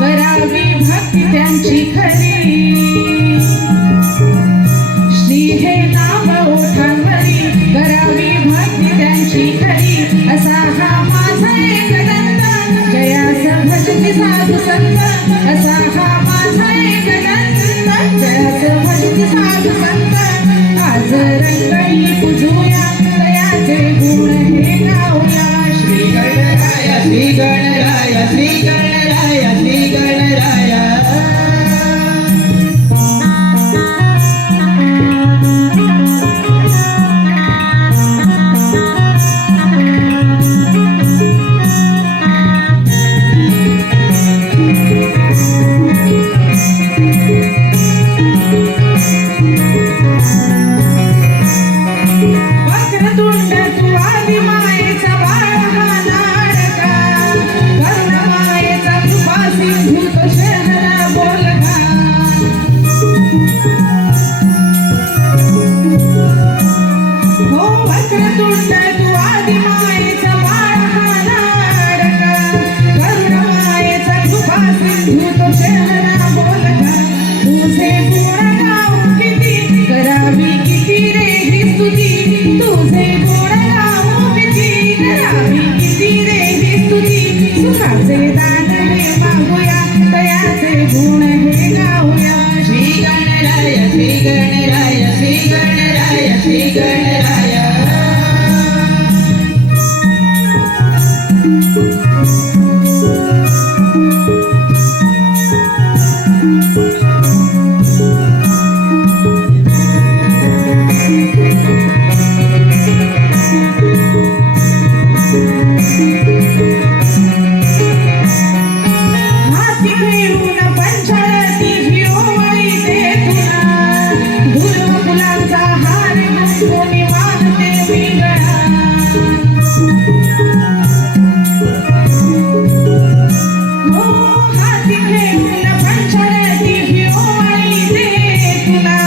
करावी भक्ती त्यांची खरी श्री हे नाव ओठांवरी करावी भक्ती त्यांची खरी असा हा माझा एक दंत जयास भजती साधू संत असा हा माझा एक दंत जयास भजती साधू संत आज रंगई पूजूया दयाचे गुण हे गाऊया श्री गणराया श्री गणराया श्री गणराया श्री गणराया वक्रतुंड तू आदि मायेचा बाळ हा लाडका करुणामायेचा कृपा सिंधू तो शहरा बोलका हो वक्रतुंड तू आदि मायेचा बाळ हा लाडका करुणामायेचा कृपा सिंधू तो शहरा बोलका तुझे गुण गाऊन किती करावी किती रे ही स्तुती तुझे गुण गाऊन किती करावी किती रे ही स्तुती सुखाचे दान हे मागूया दयाचे गुण हे गाऊया श्री गणराया श्री गणराया श्री गणराया श्री गणराया हाती घेऊन पंचाळती हिरोवळी दे तुला दुर्व फुलांचा हार गुंफून वाहते विगळा हो हाती घेऊन पंचाळती हिरोवळी दे तुला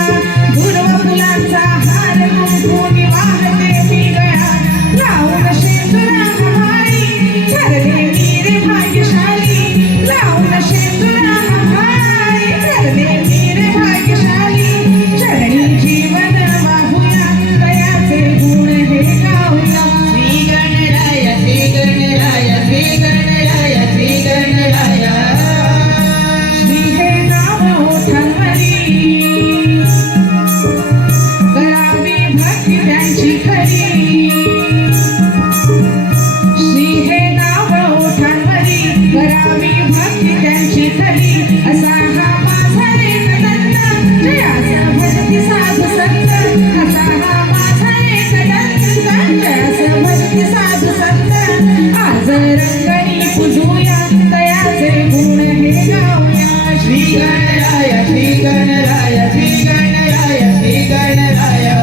दुर्व फुलांचा हार गुंफून वाहते विगळा लावून शेंदुरा हमारी ठरले वीर भाग्यशाली लावून शेंदुरा हमारी ठरले वीर भाग्यशाली चरणी जीवन वाहूया दयाचे गुण हे गाऊया श्री गणराया श्री गणराया श्री गणराया श्री गणराया श्री हे नाव ओठांवरी करावी भक्ती त्यांची खरी श्री हे नाव ओठांवरी करावी भक्ती त्यांची खरी असा हा माझा एक दंत जयास भजती साधू संत असा हा माझा एक दंत जयास भजती साधू संत आज रंगणी पूजूया दयाचे गुण हे गाऊया श्री गणराया श्री गणराया श्री गणराया श्री गणराया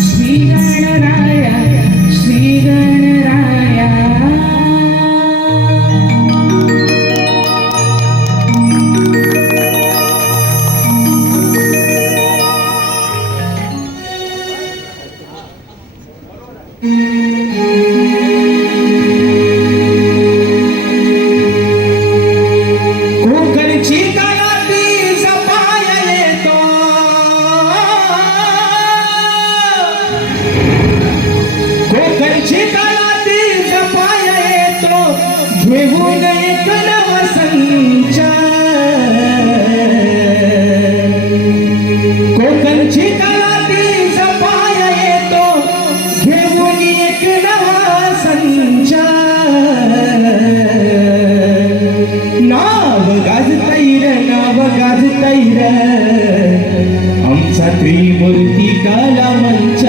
श्री गणराया श्री गणराया कोकणची कायाती जपाया येतो कोकणची कायाती जपाया येतो घेऊन एक नवा संच कोकणची कायाती जपाया येतो घेऊन एक नवा संच नाव गाजतैर आमचा त्रिमूर्ती काला मंच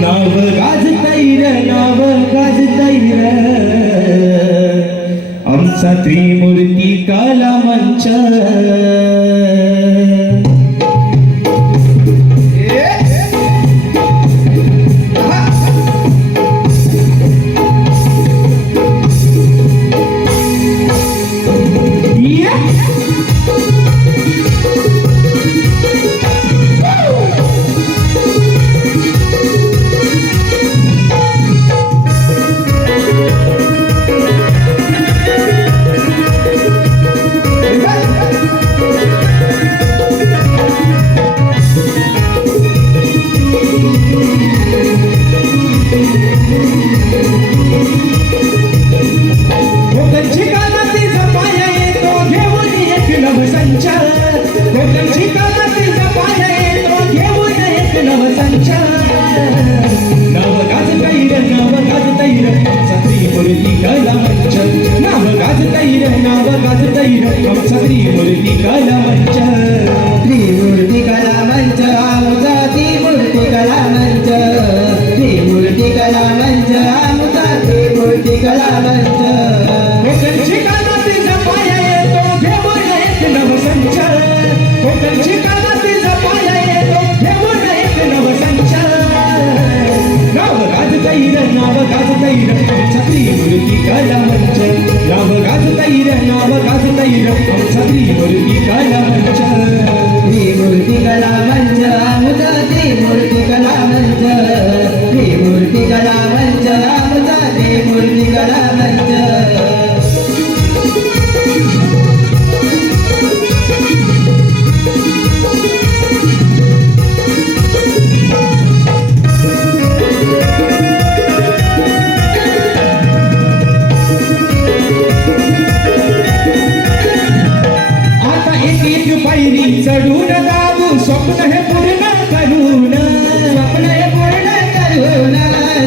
नाव गाजतैर आमचा त्रिमूर्ती काला मंच नाव गाजतैर आमचा त्रिमूर्ती कला मंच त्रिमूर्ती कला मंच आमचा त्रिमूर्ती कला मंच त्रिमूर्ती कला मंच आमचा त्रिमूर्ती कला मंच पायरी चढून दाबू स्वप्न हे पूर्ण करून स्वप्न हे पूर्ण करून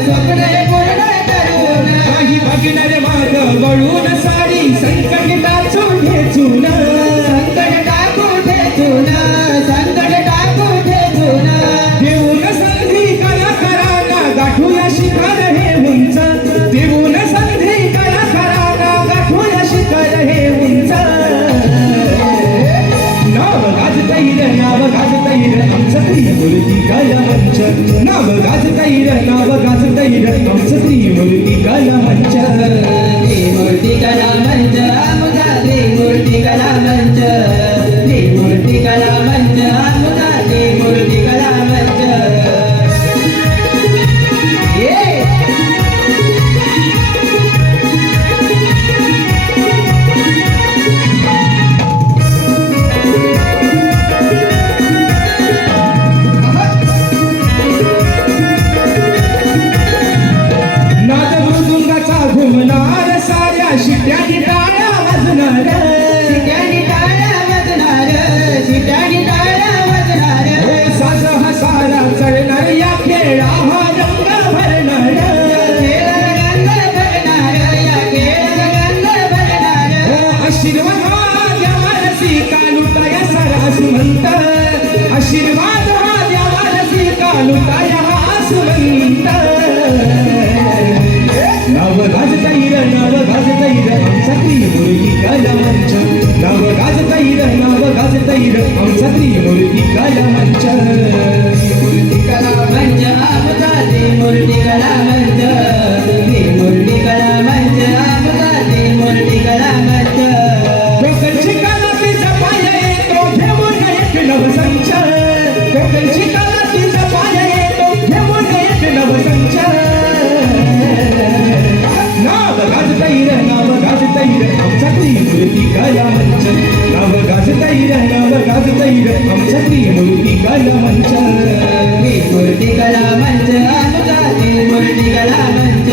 स्वप्न हे पूर्ण करून काही बघणार माग वळून सारी संकट टाचू ठेचून संकट टाकू ठेचून संकट टाकू ठेचून देऊन संधी कलाकारांना गाठूया शिखर हे उंच देऊन संधी कलाकारांना गाठूया शिखर हे उंच नाव गाजतैर आमचं त्रिमूर्ती कला मंच नाव गाजतैर आमचं त्रिमूर्ती कला मंच त्रिमूर्ती कला मंच आमचा त्रिमूर्ती कला मंच त्रिमूर्ती कला मंच आमचा त्रिमूर्ती कला मंच घुमणार साऱ्या शिट्यानी टाळ्या वाजणार शिट्यानी टाळ्या वाजणार शिट्यानी टाळ्या वाजणार साज हसारा चढणार या खेळा हा रंग भरणार खेळ रंग भरणार या खेळ रंग भरणार आशीर्वाद हा द्यावारसी कालुटाया सारा सुमंत आशीर्वाद हा द्यावारसी कालुटाया हा सुमंत नाव गाजतैर आमचा त्रिमूर्ती कला मंच नाव गाजतैर आमचा त्रिमूर्ती कला मंच त्रिमूर्ती कला मंच आमचा त्रिमूर्ती कला मंच त्रिमूर्ती कला मंच आमचा त्रिमूर्ती कला मंच कोकणची कला तिचा पाय येतो घेऊन एक नवसंच कोकणची कला तिचा पाय येतो घेऊन एक नवसंच नाव गाजतैर आमचा त्रिमूर्ती कला मंच नाव गाजतैर आमचा त्रिमूर्ती कला मंच त्रिमूर्ती कला मंच आमचा त्रिमूर्ती कला मंच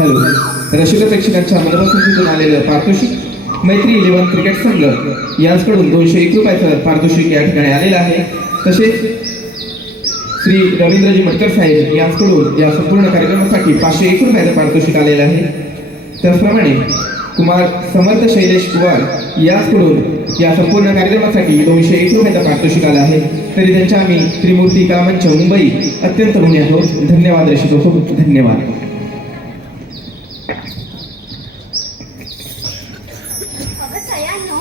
हॅलो. रसिक प्रेक्षकांच्या मनापासून तिथून आलेलं पारितोषिक मैत्री 11 क्रिकेट संघ यांच्याकडून 201 रुपयाचं पारितोषिक या ठिकाणी आलेलं आहे. तसेच श्री रवींद्रजी मटकर साहेब यांच्याकडून या संपूर्ण कार्यक्रमासाठी 501 रुपयाचं पारितोषिक आलेलं आहे. त्याचप्रमाणे कुमार समर्थ शैलेश कुमार यांच्याकडून या संपूर्ण कार्यक्रमासाठी 201 रुपयाचं पारितोषिक आलं आहे. तरी त्यांच्या आम्ही त्रिमूर्ती कलामंच मुंबई अत्यंत ऋणी आहोत. धन्यवाद रसिक हो, धन्यवाद. अगं सयांनो,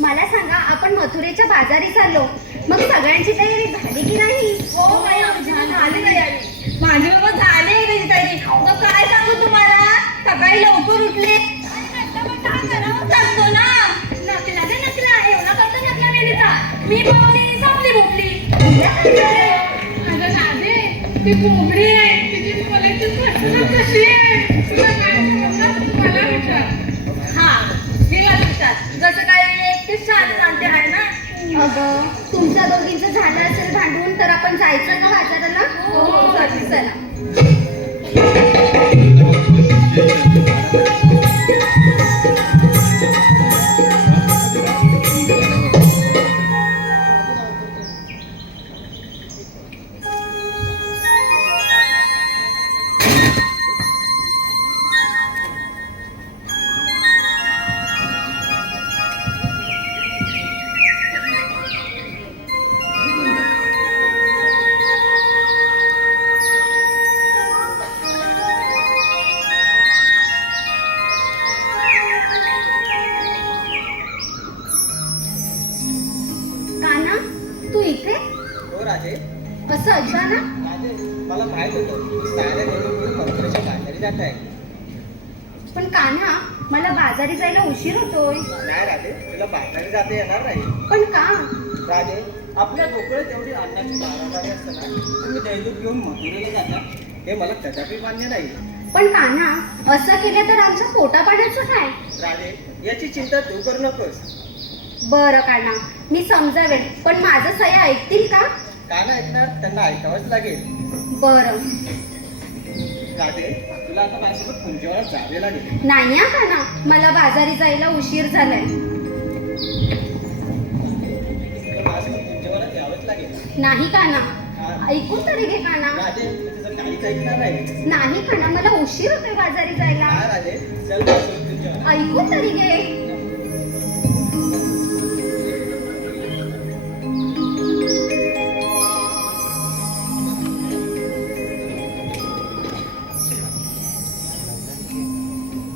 मला सांगा, आपण मथुरेच्या बाजारी चाललो, मग सगळ्यांची तयारी झाली की नाही? हो बाई, आमची झाली तयारी. माझी बाबा झाली आहे त्याची तयारी. मग काय सांगू तुम्हाला, सकाळी लवकर उठले सांगतो ना. नकला रे नकला, एवढा करतो नकला वेळेचा. मी बोलली सावली बोलली. अगं राधे, ती कोंबडी आहे, तिची बोलायची पद्धत कशी आहे? तुला काय समजलं? मला विचार. हा, हिला विचार. जसं काय ते शांत सांगते आहे ना. अगं, तुमच्या दोघींचं झालं असेल भांडून, तर आपण जायचं का बाजाराला? हो, चला. कान्हा, तू इथे हो राजे. असं अचानक? राजे, मला माहित होतं की साऱ्या नेहमी मथुरेच्या बाजारी जात आहे. पण कान्हा, मला बाजारी जायला उशीर होतोय. नाही राजे, तुला बाजारी जाता येणार नाही. पण का? राजे, आपल्या कोकणात एवढी अन्नाची बाराबारी असताना तुम्ही दैदूत घेऊन मथुरेला जाता, हे मला कदापि मान्य नाही. पण कान्हा, असं केलं तर आमच्या पोटापाण्याचं काय? राजे, याची चिंता तू करू नकोस. बरं कान्हा, मी समजावेल, पण माझं सया ऐकतील का? का नाही ऐकणार? त्यांना ऐकावंच लागेल. बरं. राजे, तुला आता माझ्यासोबत कुंजवरात जावे लागेल. नाही हा कान्हा, मला बाजारी जायला उशीर झालाय. तुला माझ्यासोबत कुंजवरात यावंच लागेल. नाही कान्हा, ऐकून तरी घे कान्हा. राजे, मी तुझं काहीच ऐकणार नाही. नाही कान्हा, मला उशीर होतोय बाजारी जायला. हा राजे, चल माझ्यासोबत कुंजवरात. ऐकून तरी घे.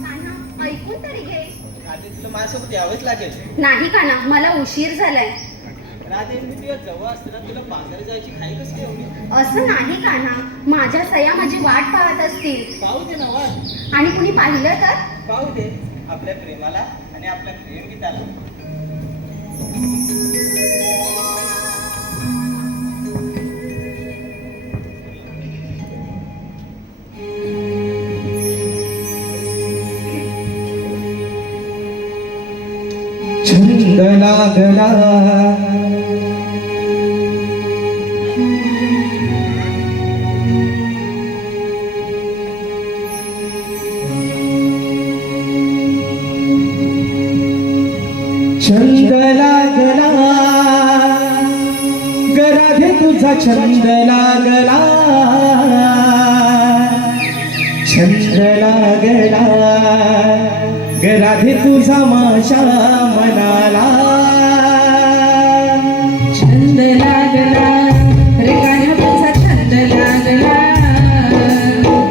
कान्हा, ऐकून तरी घे. राजे, तुला माझ्यासोबत यावंच लागेल. नाही कान्हा, मला उशीर झालाय. राजे, मी तुझ्या जवळ असताना तुला बाजारात जायची घाई कशी काय एवढी? असं नाही कान्हा, माझ्या सया माझी वाट पाहत असतील, पाहू दे ना वाट. आणि कुणी पाहिलं तर? पाहू दे आपल्या प्रेमाला आणि आपल्या प्रेम गीताला. छंद लागला छंद लागला गराधे तुझा छंद लागला छंद लागला गराधे तुझा माझ्या मनाला छंद लागला रे कान्हा, तुझा छंद लागला.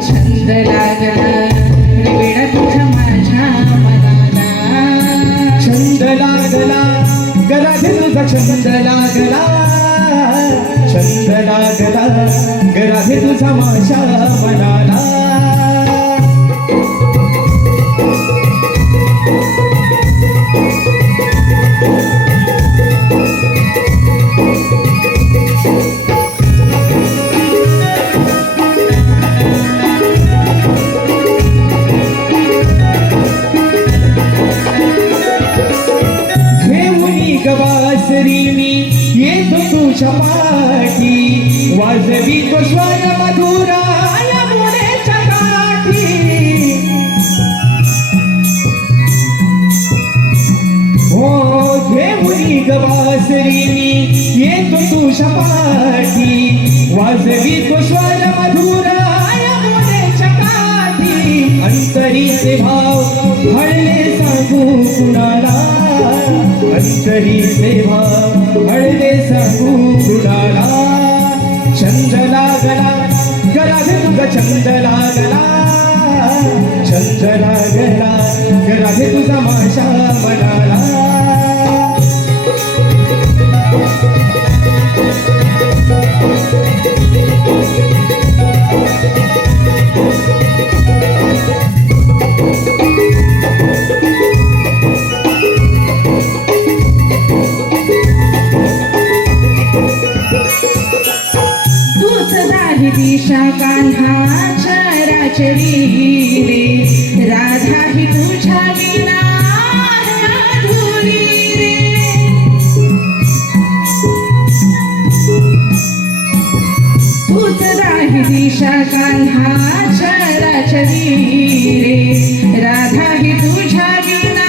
छंद लागला रे वेडा तुझ्या माझ्या मनाला. छंद लागला गराधे तुझा छंद लागला छंद लागला गराधे तुझा माझ्या मनाला. गवासरी मी येतो तुझ्या पाठी वाजवी तो स्वर मधुरा या मुळेच्या काठी बासरी मी येतो तुझ्या पाठी वाजवी तो स्वर मधुर या मोनेच्या काठी अंतरीचे भाव हळले सांगू कुणाला अंतरीचे भाव हळले सांगू कुणाला छंद लागला गला तुझा छंद लागला छंद लागला गला तुझा माझ्या मनाला तूच दाही दिशा कान्हाच्या राचरी रे राधा ही तुझ्या विना अधुरी रे तूच दाही दिशा कान्हाच्या राचरी रे राधा ही तुझ्या विना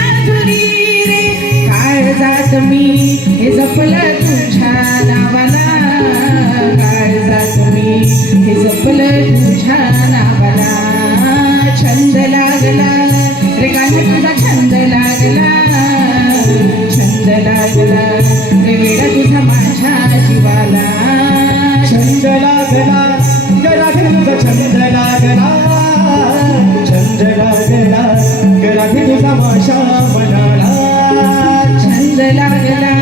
अधुरी रे काळजात मी हे जपलं तुझ्या नावाला काळजात मी हे जपलं तुझ्या नावाला छंद लागला रे कान्हा तुझा छंद लागला छंद लागला रे वेडा तुझा माझ्या जीवाला छंद लागला गराधे तुझा छंद लागला छंद लागला गराधे तुझा माझ्या मनाला छंद लागला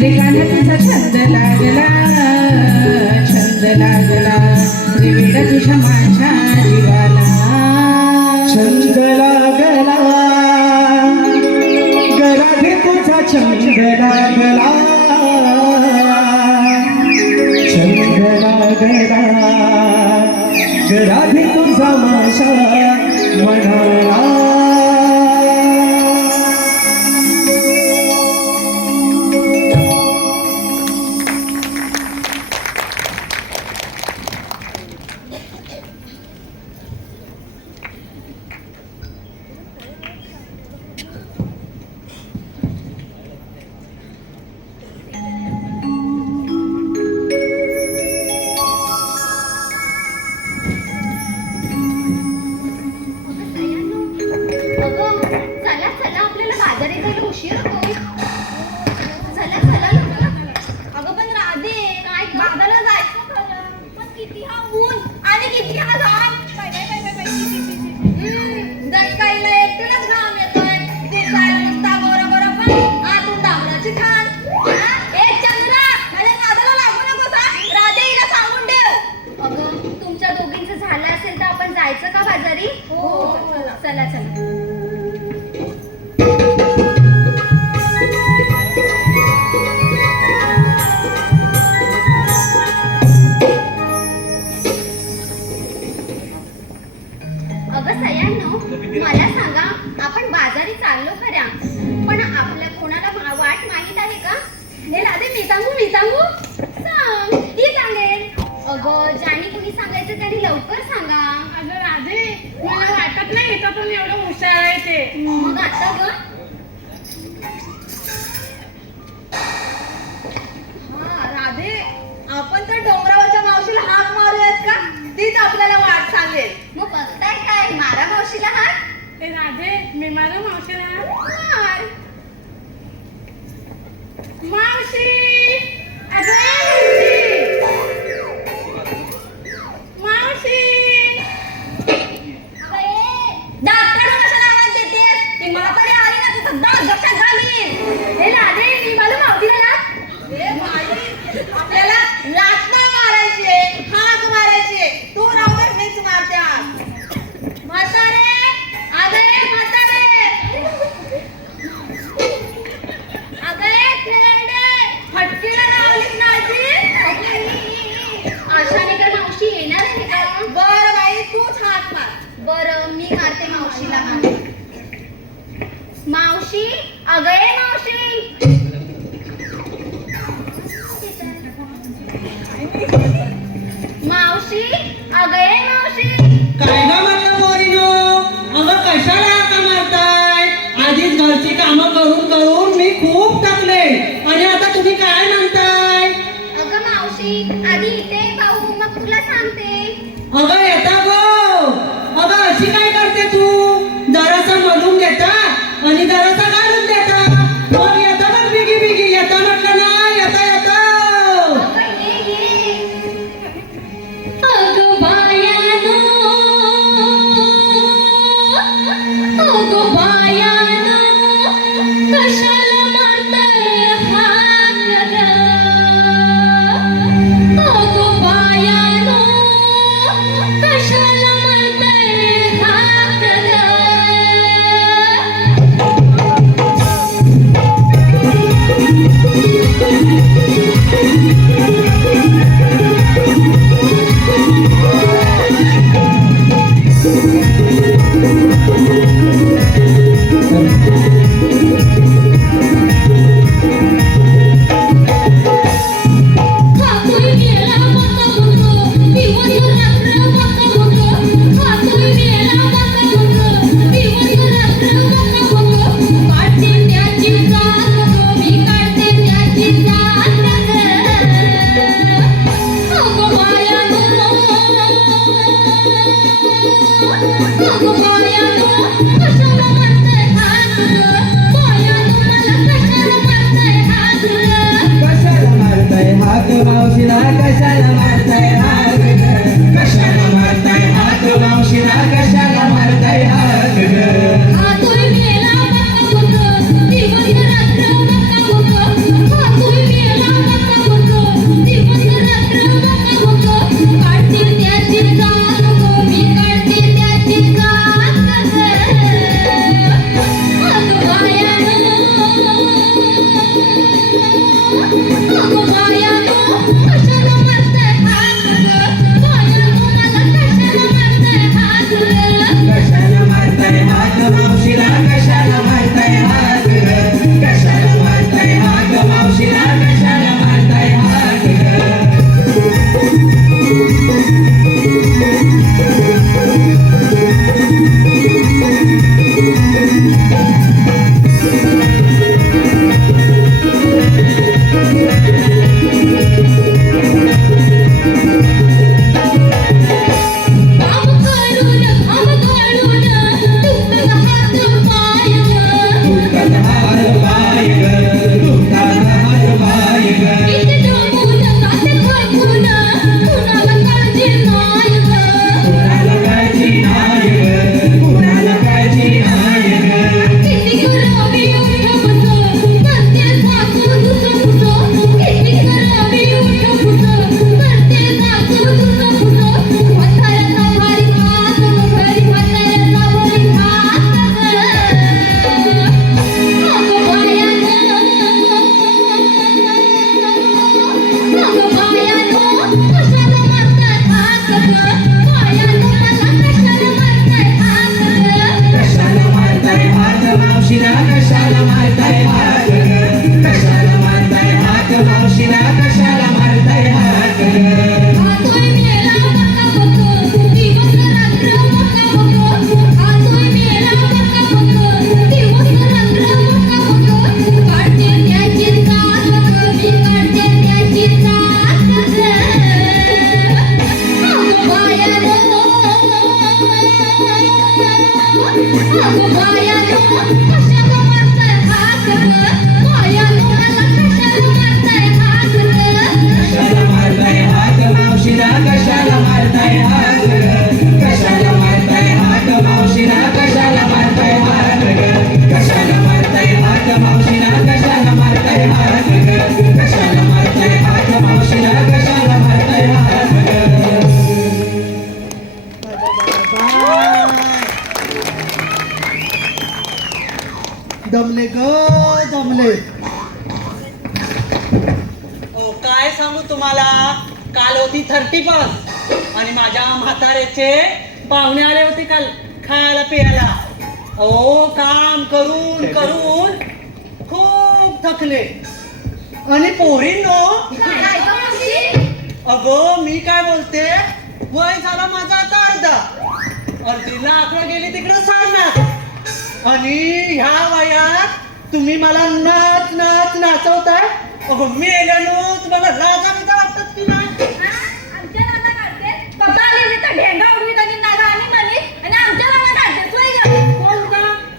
रे कान्हा तुझा छंद लागला छंद लागला रे वेडा तुझ्या माझ्या जीवाला छंद लागला गराधे तुझा छंद लागला छंद लागला गराधे तुझा माझ्या मनाला अगं चला चला आपल्याला बाजारात जायला उशीर होतोय चला चला लवकर. अगं पण राधे काय बाजाराला जायचं खरं पण किती हा ऊन आणि किती हा घाम दटकायला एकट्यालाच घाम येतोय दिसायला नुसता गोरा गोरा पण आतून डांबराची खाण एक चंद्रा माझ्या नादाला लागू नकोस हा. राधे हिला सांगून ठेव. अगं तुमच्या दोघींचं झालं असेल तर आपण जायचं का बाजारी हो, चला चला अगं सयांनो मला सांगा आपण बाजारी चाललो खऱ्या पण आपल्या कोणाला वाट माहीत आहे का हे राधे मी सांगू सांग ती सांगेल अगं ज्याने कुणी सांगायचं त्याने लवकर सांगा अगं राधे मला वाटत नाही इथं पण एवढं हुशार आहे ते मग आता ग हा राधे आपण तर डोंगरावरच्या मावशीला हाक मारूयात का तीच आपल्याला वाट सांगेल. मग बघताय काय मारा मावशीला हात ए राधे मी मला मावशीला मार मावशी अगं मावशी डॉक्टर कशाला आवाज देतेस ती म्हातारी आली ना तुझं दात डोक्यात घालीन. हे राधे मी मला मावशीला लाथ. ए बाई आपल्याला लाथ नाही मारायची हाक मारायचे तू राहू मीच मारते हाक. म्हातारे अगं म्हातारे अगं खेळडे फटकीला लावलीस नाची. आशाने तर मावशी येणार आहे का बरं बाई तूच हाक मार. बरं मी मारते मावशीला हात मावशी अगं ये मावशी मावशी अगं ये मावशी काय ना म्हटलं पोरीनो अगं कशाला का मारताय आधीच घरची कामं करून करून मी खूप थकले आणि आता तुम्ही काय म्हणताय? अगं मावशी आधी इथे पाहू मग तुला सांगते. अगं येता गो, अगं अशी काय करते तू? जरासा म्हणून देता आणि जरासा घालून देता. मग येता मग बिगी बिगी येता म्हटलं ना, येता येता. अगं ये अगं बायानो, अगं बायानो, कशाला मारताय हाक ग? अगं बायानो, कशाला मारताय हाक ग? खातोय गेला बका बक, दिवस रात्र बका बक. खातोय गेला बका बक, दिवस रात्र बका बक. काढते त्याची जात ग, मी काढते त्याची जात ग. अगं बायानो, अगं बायानो, कशाला मारताय हात ग? बायानो मला कशाला मारताय हात ग? कशाला मारताय हात मावशीला, कशाला मारताय हात ग? कशाला मारताय हात मावशीला, कशाला मारताय हात ग? खातोय गेला बका बक, दिवस रात्र बका बक. खातोय गेला बका बक, दिवस रात्र बका बक. काढते त्याची जात ग, मी काढते त्याची जात ग. अगं बायानो, अगं बायानो, कशाला मारताय हात ग? बायानो मला कशाला मारताय हात ग? कशाला मारताय हात मावशीला, कशाला मारताय हात ग? कशाला मारताय हात मावशीला, कशाला मारताय हात ग? काम करून काम काढून तुटला हात पाय ग. तुटतात हात पाय ग, तुटतात हात पाय ग. किती दमून कात खपून कुणाला काळजी नाही ग. कुणाला काळजी नाही ग, कुणाला काळजी नाही ग. किती करावी उठ बस करते सासू तुझं पुस. किती करावी उठ बस करते सासू तुझं पुस. म्हाताऱ्याचा भारी हात ग, घरी म्हाताऱ्याचा भारी हात ग. अगं बायानो, अगं बायानो, कशाला मारताय हात ग? बायानो मला कशाला मारताय हात ग? कशाला मारताय हात मावशीला, कशाला मारताय हात ग? कशाला मारताय हात मावशीला, कशाला मारताय हात ग? खातोय मेला बका बक, दिवस रात्र बका बक. खातोय मेला बका बक, दिवस रात्र बका बक. काढते त्याची जात ग, मी काढते त्याची जात ग. अगं बायानो, अगं बायानो, कशाला मारताय हात ग? बायानो मला कशाला मारताय हात ग? कशाला मारताय हात मावशीला, कशाला मारताय हात ग? कशाला मारताय हात मावशीला, कशाला मारताय हात ग? कशाला मारताय हात मावशीला, कशाला मारताय हात ग? कशाला मारताय हात मावशीला, कशाला मारताय हात ग? दमले ग दमले. काय सांगू तुम्हाला, काल होती 31 आणि माझ्या म्हाताऱ्याचे पाहुणे आले होते काल खायला प्यायला. काम करून करून खूप थकले. आणि पोरींनो, काय गं मावशी? अगं मी काय बोलते, वय झाला माझा आता अर्धीला आकडा गेली तिकडे 60. आणि ह्या वयात तुम्ही मला नाच नाच नाचवताय. अगं मेल्यानो तुम्हाला राजा बिजा वाटतात की नाही? आमच्या नादा काढते पप्पा आली तर ढेंगा उडवीत आणि नागा आणि म्हणीत आणि आमच्या नादा काढते सोय ग.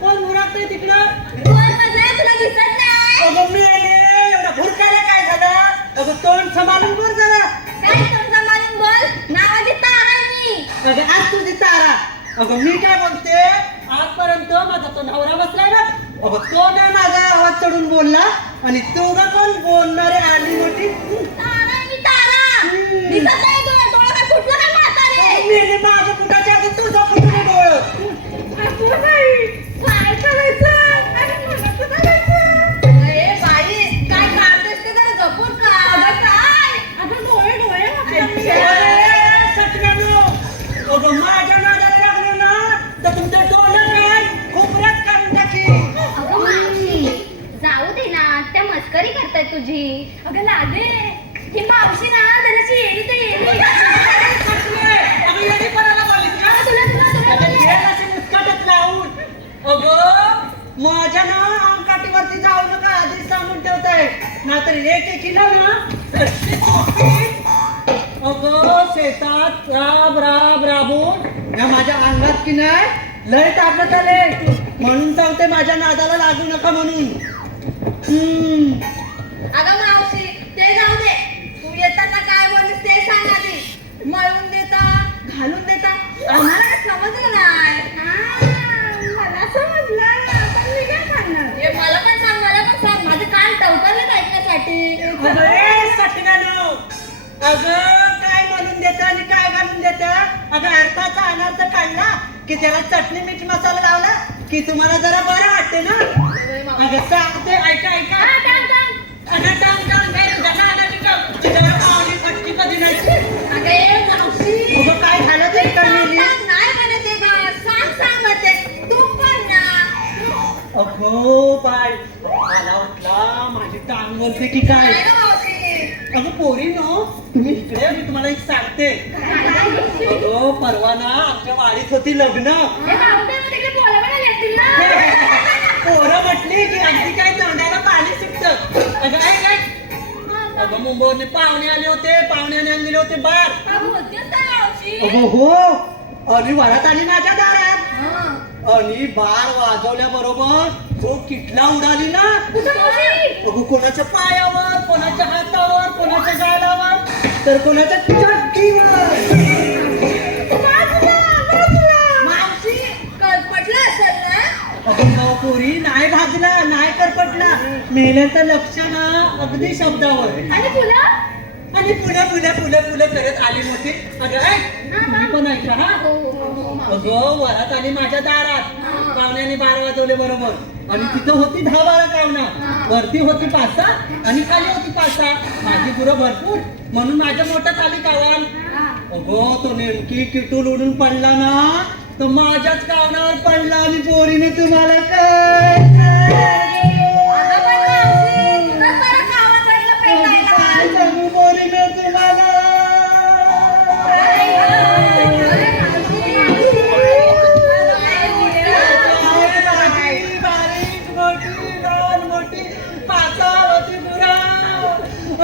कोण उरकतंय तिकडं? कोण म्हणजे तुला दिसत नाही? अगं मेले एवढा भुरकायला काय झालं? अगं तोंड सांभाळून बोल जरा. काय तुमचा मालूम बोल नावाची तारा आहे मी. अगं आज तुझी तारा. अगं मी काय बोलते? आजपर्यंत माझा तो नवरा बसलाय ना. अगं तो नाही माझा आवाज चढून बोलला आणि तू का कोण बोलणारे आली मोठी? तारा आहे मी तारा. दिसत नाही तुला डोळा काय फुटला काय म्हातारे? मेले माझं कुठाच्या अगं तुझं कुठे डोळं. काय करायचं आणि म्हणायचं करायचं. ए बाई काय काढतेस ते जरा जपून का? अगं काय? अगं डोळे अगं माझ्या नादाला लागलो ना तर तुमच्या डोळ्यात नाही खोबऱ्यात काढून टाकी. अगं मावशी जाऊ दे ना त्या मस्करी करताय तुझी. अगं लागे ही मावशी ना जराशी येडी तर येडी. अगं येडीपणाला बोललीस का? अगं घे अशी मुस्कटच लावून. अगं माझ्या ना अंगकाठीवरती जाऊ नका आधीच सांगून ठेवताय नाहीतर एकेकीला ना अगं शेतात राब राब राबून या माझ्या अंगात की नाही लय ताकद आले म्हणून सांगते माझ्या नादाला लागू नका म्हणून. अगं मावशी ते जाऊ दे. तू येताना काय बोललीस ते सांग आधी. मळून देता घालून देता आम्हाला काय समजलं नाही. मला समजलं पण मी काय सांगणार? हे मला पण सांग माझे कान टवकारलेत ऐकण्यासाठी. अगं ए सटण्यानो. अगं काय म्हणून देता आणि काय घालून देता? अगं अर्थाचा अनर्थ काढला की त्याला चटणी मीठ मसाला लावला की तुम्हाला जरा बरं वाटते ना. अगं सांगते ऐका ऐका. अगं टांग टांग काय तुझ्या नादाची टांग. तुझ्यावर पावली पट्टी कधी नाही. अगं ए मावशी अगं काय झालं ते कळलेली. नाही म्हणत आहे का? सांग म्हणते तू पण ना. अगो बाय मला वाटला माझी टांग बोलते की काय. काय गं मावशी? अगं पोरी नो तुम्ही इकडे मी तुम्हाला एक सांगते. अगं परवा ना आमच्या वाडीत होती लग्न. हे बापरे, मग तिकडे बोलावं लागतील ना. पोरं म्हटली की अगदी काय तोंडाला पाणी सुटतं. अगं ऐक ऐक. अगं मुंबईवरने पाहुणे आले होते. पाहुण्याने आणले होते बार. का बोलतेस काय मावशी? अगं हो आणि वरात आली माझ्या दारात हं. आणि बार वाजवल्याबरोबर जो किटला उडाली ना. कुठं मावशी? अगं कोणाच्या पायावर कोणाच्या हातावर कोणाच्या गालावर तर कोणाच्या चड्डीवर. मावशी करपटलं असेल ना. अगं गाव पोरी नाही भाजला नाही करपटला. मेल्याचं लक्ष ना अगदी शब्दावर. आणि तुला आणि पुढे करत आली मोठी. अगं ऐक तुम्ही पण ऐका हा. अगं वरात आली माझ्या दारात. पाहुण्याने 12 वाजवले बरोबर आणि तिथं होती 10-12 कावना. वरती होती 5-6 आणि खाली होती 5-6. माझी गुरं भरपूर म्हणून माझ्या मोठ्यात आली कावन. अगं तो नेमकी किटूल उडून पडला ना तर माझ्याच कावनावर पडला आणि पोरीने तुम्हाला काय अगं पण मावशी तुला बरं कावं पडलं पेटायला. काय सांगू पोरीने तुम्हाला. बारीक मोठी लहान मोठी पाचावती पुरा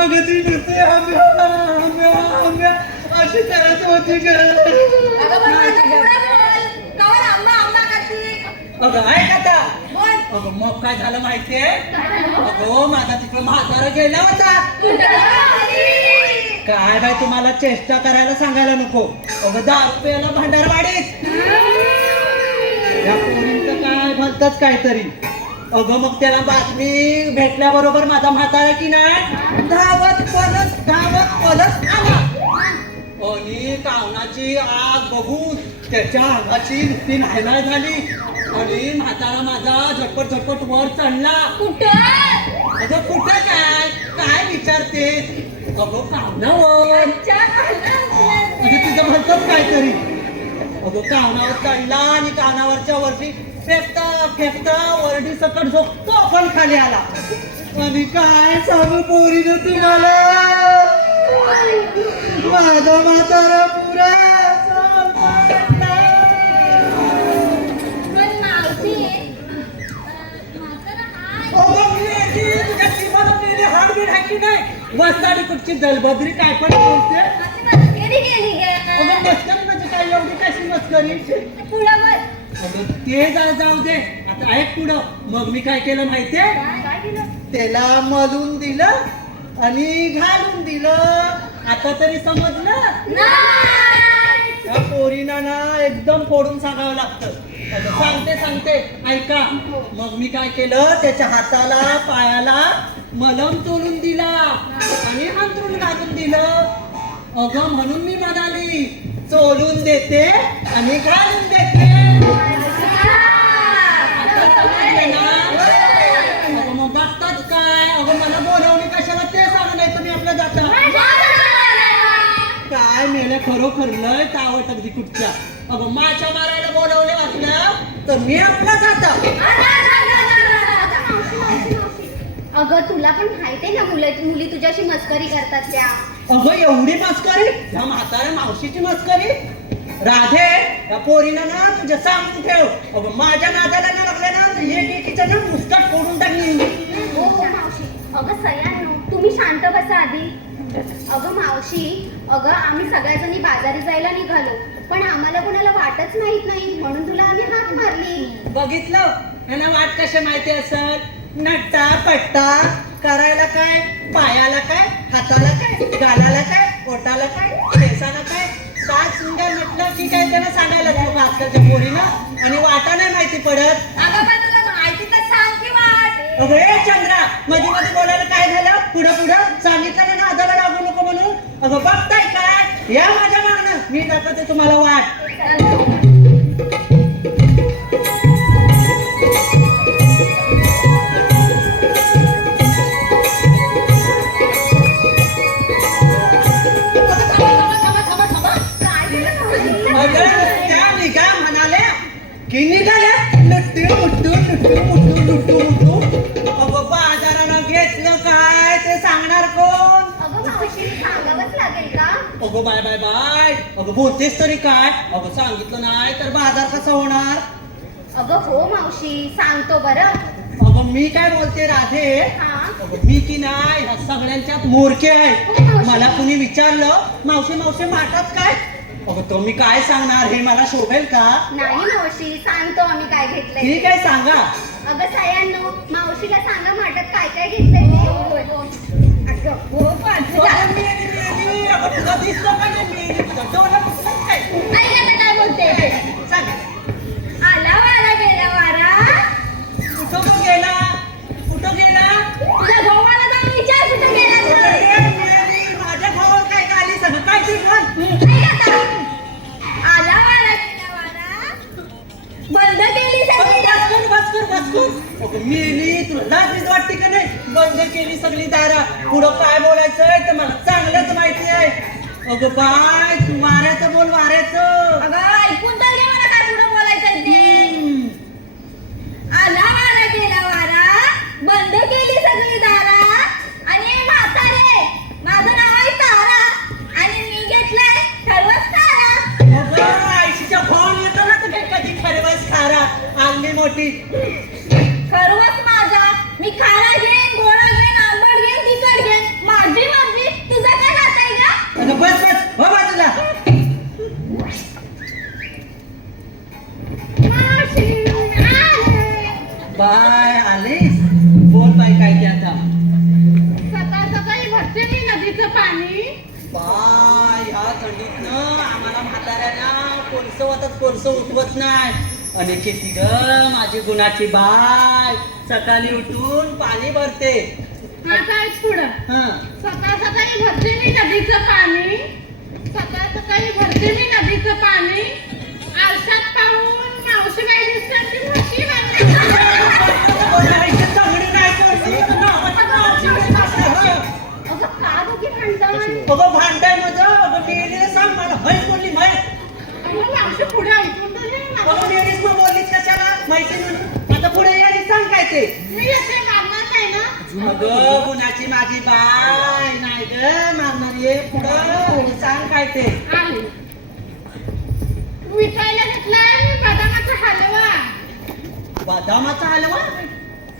अगदी नुसते आंब्या अशी करत होती ग. अगं पण माझ्या पुढं बोल. कावर आंबा करते. अगं ऐक आता. बोल. अगं मग काय झालं माहितीये. अगं माझा तिकडे म्हातारा गेला होता. काय बाई तुम्हाला चेष्टा करायला सांगायला नको. अगं 10 रुपयाला भांडारवाडीत या पोरींचं काय भलतच काहीतरी. अगं मग त्याला बातमी भेटल्याबरोबर माझा म्हातारा की नाही धावत पलत आला आणि कावणाची आग बघून त्याच्या अंगाची नुसती नायनाय झाली आणि म्हातारा माझा झटपट वर चढला. कुठं? अगं कुठं काय विचारते. अगं कावणावर. अगं तुझं भलतच काहीतरी. अगं कावणावर चढला आणि कावणावरच्या वरती फेकता वरडी सकट झोपतो पण खाली आला. आणि काय सांगू पोरीनं तुम्हाला माझा म्हातारा पुरा पण मावशी म्हातारा हाय. नीट आहे की नाही वस्ताडी कुठची दलबद्री काय पण बोलते मस्करी केली गे अगं मस्करी म्हणजे काय एवढी कशी मस्करी पुढं बोल अगं ते जाऊ दे आता ऐक पुढं मग मी काय केलं माहितीये काय केलं त्याला मलून दिलं आणि घालून दिलं आता तरी समजलं नाही त्या पोरीना ना एकदम फोडून सांगावं लागतं आता सांगते ऐका मग मी काय केलं त्याच्या हाताला पायाला मलम चोळून दिला आणि अंथरूण घालून दिलं अगं म्हणून मी म्हणाली चोळून देते आणि घालून देते आता समजलं ना? अगं मग बघतात काय अगं मला बोलावणी कशाला ते सांग नाही तुम्ही आपल्या जाता काय मेले खरोखर लय तावट अगदी कुठच्या अगं माच्या मारायला बोलवले वाटलं तर मी आपला जाता अगं तुला पण माहितीये ना मुली तुझ्याशी मस्करी करतात त्या. अगं एवढी मस्करी या म्हाताऱ्या मावशीची मस्करी राधे या पोरीनं ना तुझ्या सांगून ठेव अगं माझ्या नादाला ना लागल्या ना तर एक एकीचं ना मुस्कट फोडून टाकली हो हो मावशी. अगं सयानो तुम्ही शांत बसा आधी. अगं मावशी अगं आम्ही सगळ्याजणी बाजारी जायला निघालो पण आम्हाला कोणाला वाटच माहित नाही म्हणून तुला आम्ही हाक मारली. बघितलं यांना वाट कशा माहिती असेल नट्टा पट्टा करायला काय पायाला काय हाताला काय गालाला काय पोटाला काय केसाला काय काय सुंदर म्हटलं की काय त्यांना सांगायला लागलं आजकालच्या पोरीनं आणि वाटा नाही माहिती पडत. अगं पण तुला माहिती तर सांग की वाट. अगं ए चंद्रा मध्ये मध्ये बोलायला काय झालं पुढं पुढं सांगितलं ना नादाला लागू नको म्हणून. अगं बघताय काय या माझ्या मागणं मी दाखवते तुम्हाला वाट. की निघाल्या लुट्टू मुट्टू अगं बाजारानं घेतलं काय ते सांगणार कोण. अगं मावशी सांगावंच लागेल का. अगं बाय बाय बाय अगं बोलतेस तरी काय अगं सांगितलं नाही तर बाजार कसा होणार. अगं हो मावशी सांगतो बरं. अगं मी काय बोलते राधे हा अगं मी की नाही ह्या सगळ्यांच्यात मोरके आहे. मला कुणी विचारलं मावशी मावशी माटात काय अगं तो मी काय सांगणार हे मला शोभेल का. नाही मावशी सांगतो आम्ही काय घेतलंय. ठीक आहे सांगा. अगं सयांनो मावशीला सांगा माठात काय काय घेतलंय ते. अगं हो अगं मेली, अगं तुला दिसलं का नाही मेली? तुझं डोळं दिसलं काय? ऐक आता काय बोलते. सांग. आला वारा गेला वारा कुठं गेला कुठं गेला तुझ्या भावाला जाऊन विचार कुठे गेला तर. अरे मेली, माझ्या भावावर काय गाली सगळं काय ते म्हण. ऐक आता. आला वारा गेला वारा बंद केली सगळी दारं. बस कर. अगं मेली तुला लाज वाटते का नाही बंद केली सगळी दारा पुढं काय बोलायचंय तर मला चांगलंच माहिती आहे. अगं बाय तू वाऱ्याचं बोल वाऱ्याचं. अगं ऐकून तर घे मला काय पुढे बोलायचं ते. आला वारा गेला वारा बंद केली सगळी दारा आणि म्हातारे माझं नाव आहे तारा आणि मी घेतलंय ठरवस तारा. अगं आयशीच्या फोन येतो ना तर काय कधी खरवस खारा आणली मोठी. खरवस माझा मी खारा घेईन गोळा घेईन आंबट घेईन तिखट घेईन माझी मर्जी तुझा काय हात आहे का. अगं बस हो बाजूला. बाय आलीस बोल बाई काय ते आता. सकाळ सकाळी भरते मी नदीचं पाणी. बाय ह्या थंडीतनं आम्हाला म्हाताऱ्यांना कोळसं उठवत नाही आणि किती ग माझी गुणाची बाय सकाळी उठून पाणी भरते. हा काय पुढं हं. सकाळ सकाळी भरते मी नदीचं पाणी. सकाळ सकाळी भरते मी नदीचं पाणी. आरशात पाहून मावशीबाई दिसतात ती म्हशी बांधली. चांगली नाही करते, तर नावाचं नाव शिवाय. अगं का दोघी भांडण. अगं भांडाय माझं अगं मेलीला सांग मला म्हैस बोलली म्हैस. अगं मावशी पुढे ऐकून तर घे ना. अगं मेलीस मग बोललीस कशाला माहिती म्हणून आता पुढे यायला सांग काय ते. मी येते मारणार नाही ना. अगं गुणाची माझी बाय नाही ग मारणार ये पुढं सांग काय ते. आली विकायला घेतलाय मी बदामाचा हलवा. बदामाचा हलवा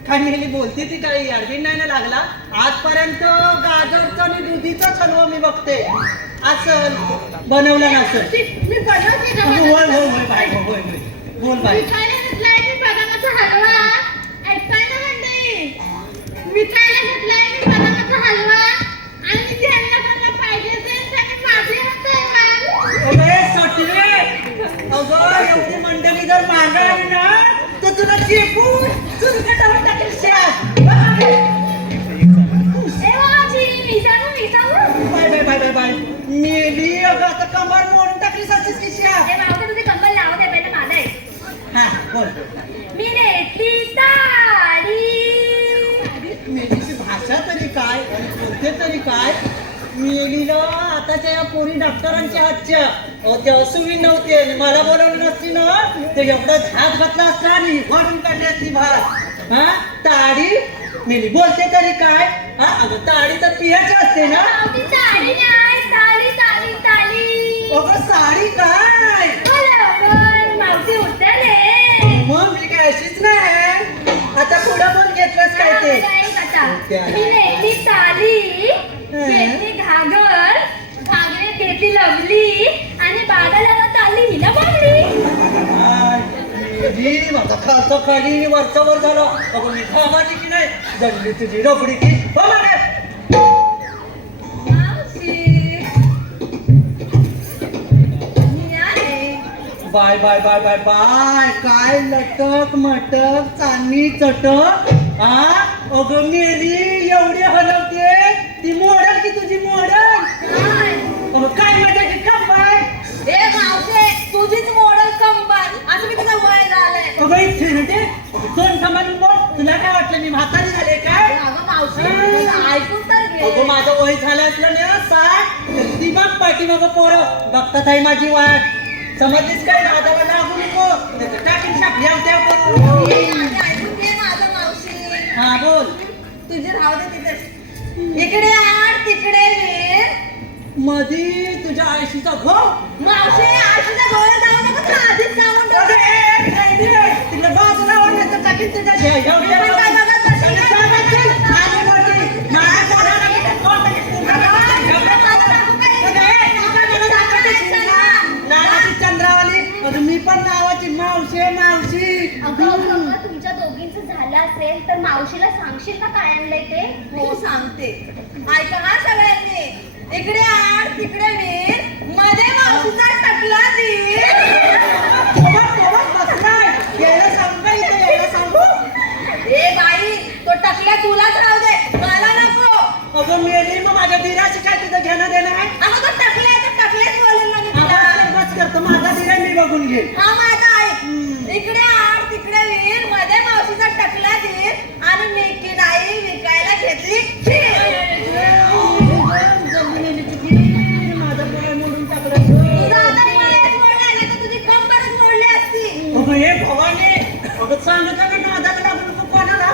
काय मेली बोलते ती काही अडविन नाही ना लागला आजपर्यंत गाजरचं आणि दुधीचंच हलवा मी बघते असं बनवलं नसेल मी बनवते का होय होय होय बाय होय होय बोल बाय विकायला घेतलाय मी बदामाचा हलवा ऐकताय ना मंडळी विकायला घेतलाय मी बदामाचा हलवा आणि ज्यांना कोणाला पाहिजे असेल त्यांनी माझे हात अरे सटवे अगं एवढी मंडळी जर मागे आली ना तर तुला चेपून तुझं टाकून टाकेल शाप bye bye bye bye bye मेली अगं आता कंबर मोडून टाकली साचीस की शाप हा बोल मेलीची भाषा तरी काय आणि बोलते तरी काय मेलीला आताच्या या पोरी डॉक्टरांच्या हातच्या त्या सुवी नव्हते आणि मला बोलवलं नसती ना तर एवढा झाक घातला असता आणि भरून काढली असती भात हा ताडी मेली बोलते तरी काय हा अगं ताडी तर पियाची असते ना अगं साडी काय मग मी काय अशीच नाही आता पुढं पण घेतलंच काय ते घागरे घेतली लवली आणि बागाला चालली हिला बांगली माझा खालचा खाली आणि वरचा वर झाला अगं मी खामाची की नाही जडली तुझी रबडी की हो मागे bye bye bye bye bye काय लटक मटक चांदणी चटक हा अगं मेली एवढी हलवते ती मोडल की तुझी मोडल अगं काय मजा की बाय ए मावशे तुझीच मॉडेल कंबर असं मी तुझं वय झालंय अगं इथे नव्हते दोन सांभाळून बोल तुला काय वाटलं मी म्हातारी झाले काय अगं मावशे ऐकून तर घे अगं माझं वय झालं असलं ना 60 ती बघ पाठीमागं पोरं बघतात आहे माझी वाट समजलीस काय दादाला लागू नको टाकीन टाकली आमच्या करू ऐकून घे माझं मावशी हा बोल तुझे राहू दे तिथे इकडे आड तिकडे वीर मधी तुझ्या आयशीचा घो मावशे आशीचा गोळा जाऊ नको तर आधीच सांगून ठेवते तिला बाजूला ओढण्याचं टाकीन तुझ्या पण काय बघत बसली? चंद्रावाली मी पण नावाची मावशी मावशी अगं तुमच्या दोघींचं झालं असेल तर मावशीला सांगशील का काय आणलंय ते हो सांगते ऐका हा सगळ्यांनी इकडे आड तिकडे वीर मध्ये मावशीचा टकला दीर यायला सांगू का इथे यायला सांगू ए बाई तो टकल्या तुलाच राहू दे मला नको अगं मेली मग माझ्या दिराशी काय तुझं घेणं देणं आहे अगं तो टकल्याच बोलेल ना मी तुला बस करतो माझा दिरा मी बघून घे हा माझा आहे इकडे आड तिकडे वीर मध्ये मावशीचा टकला दीर आणि मेकी नाही विकायला घेतली माझा पाय मोडून टाकला तुझा आता पायच मोडला नाही तर तुझी कंबरच मोडली असती अगं हे भवानी अगं सांगत का नादाला लागून तू कोणाला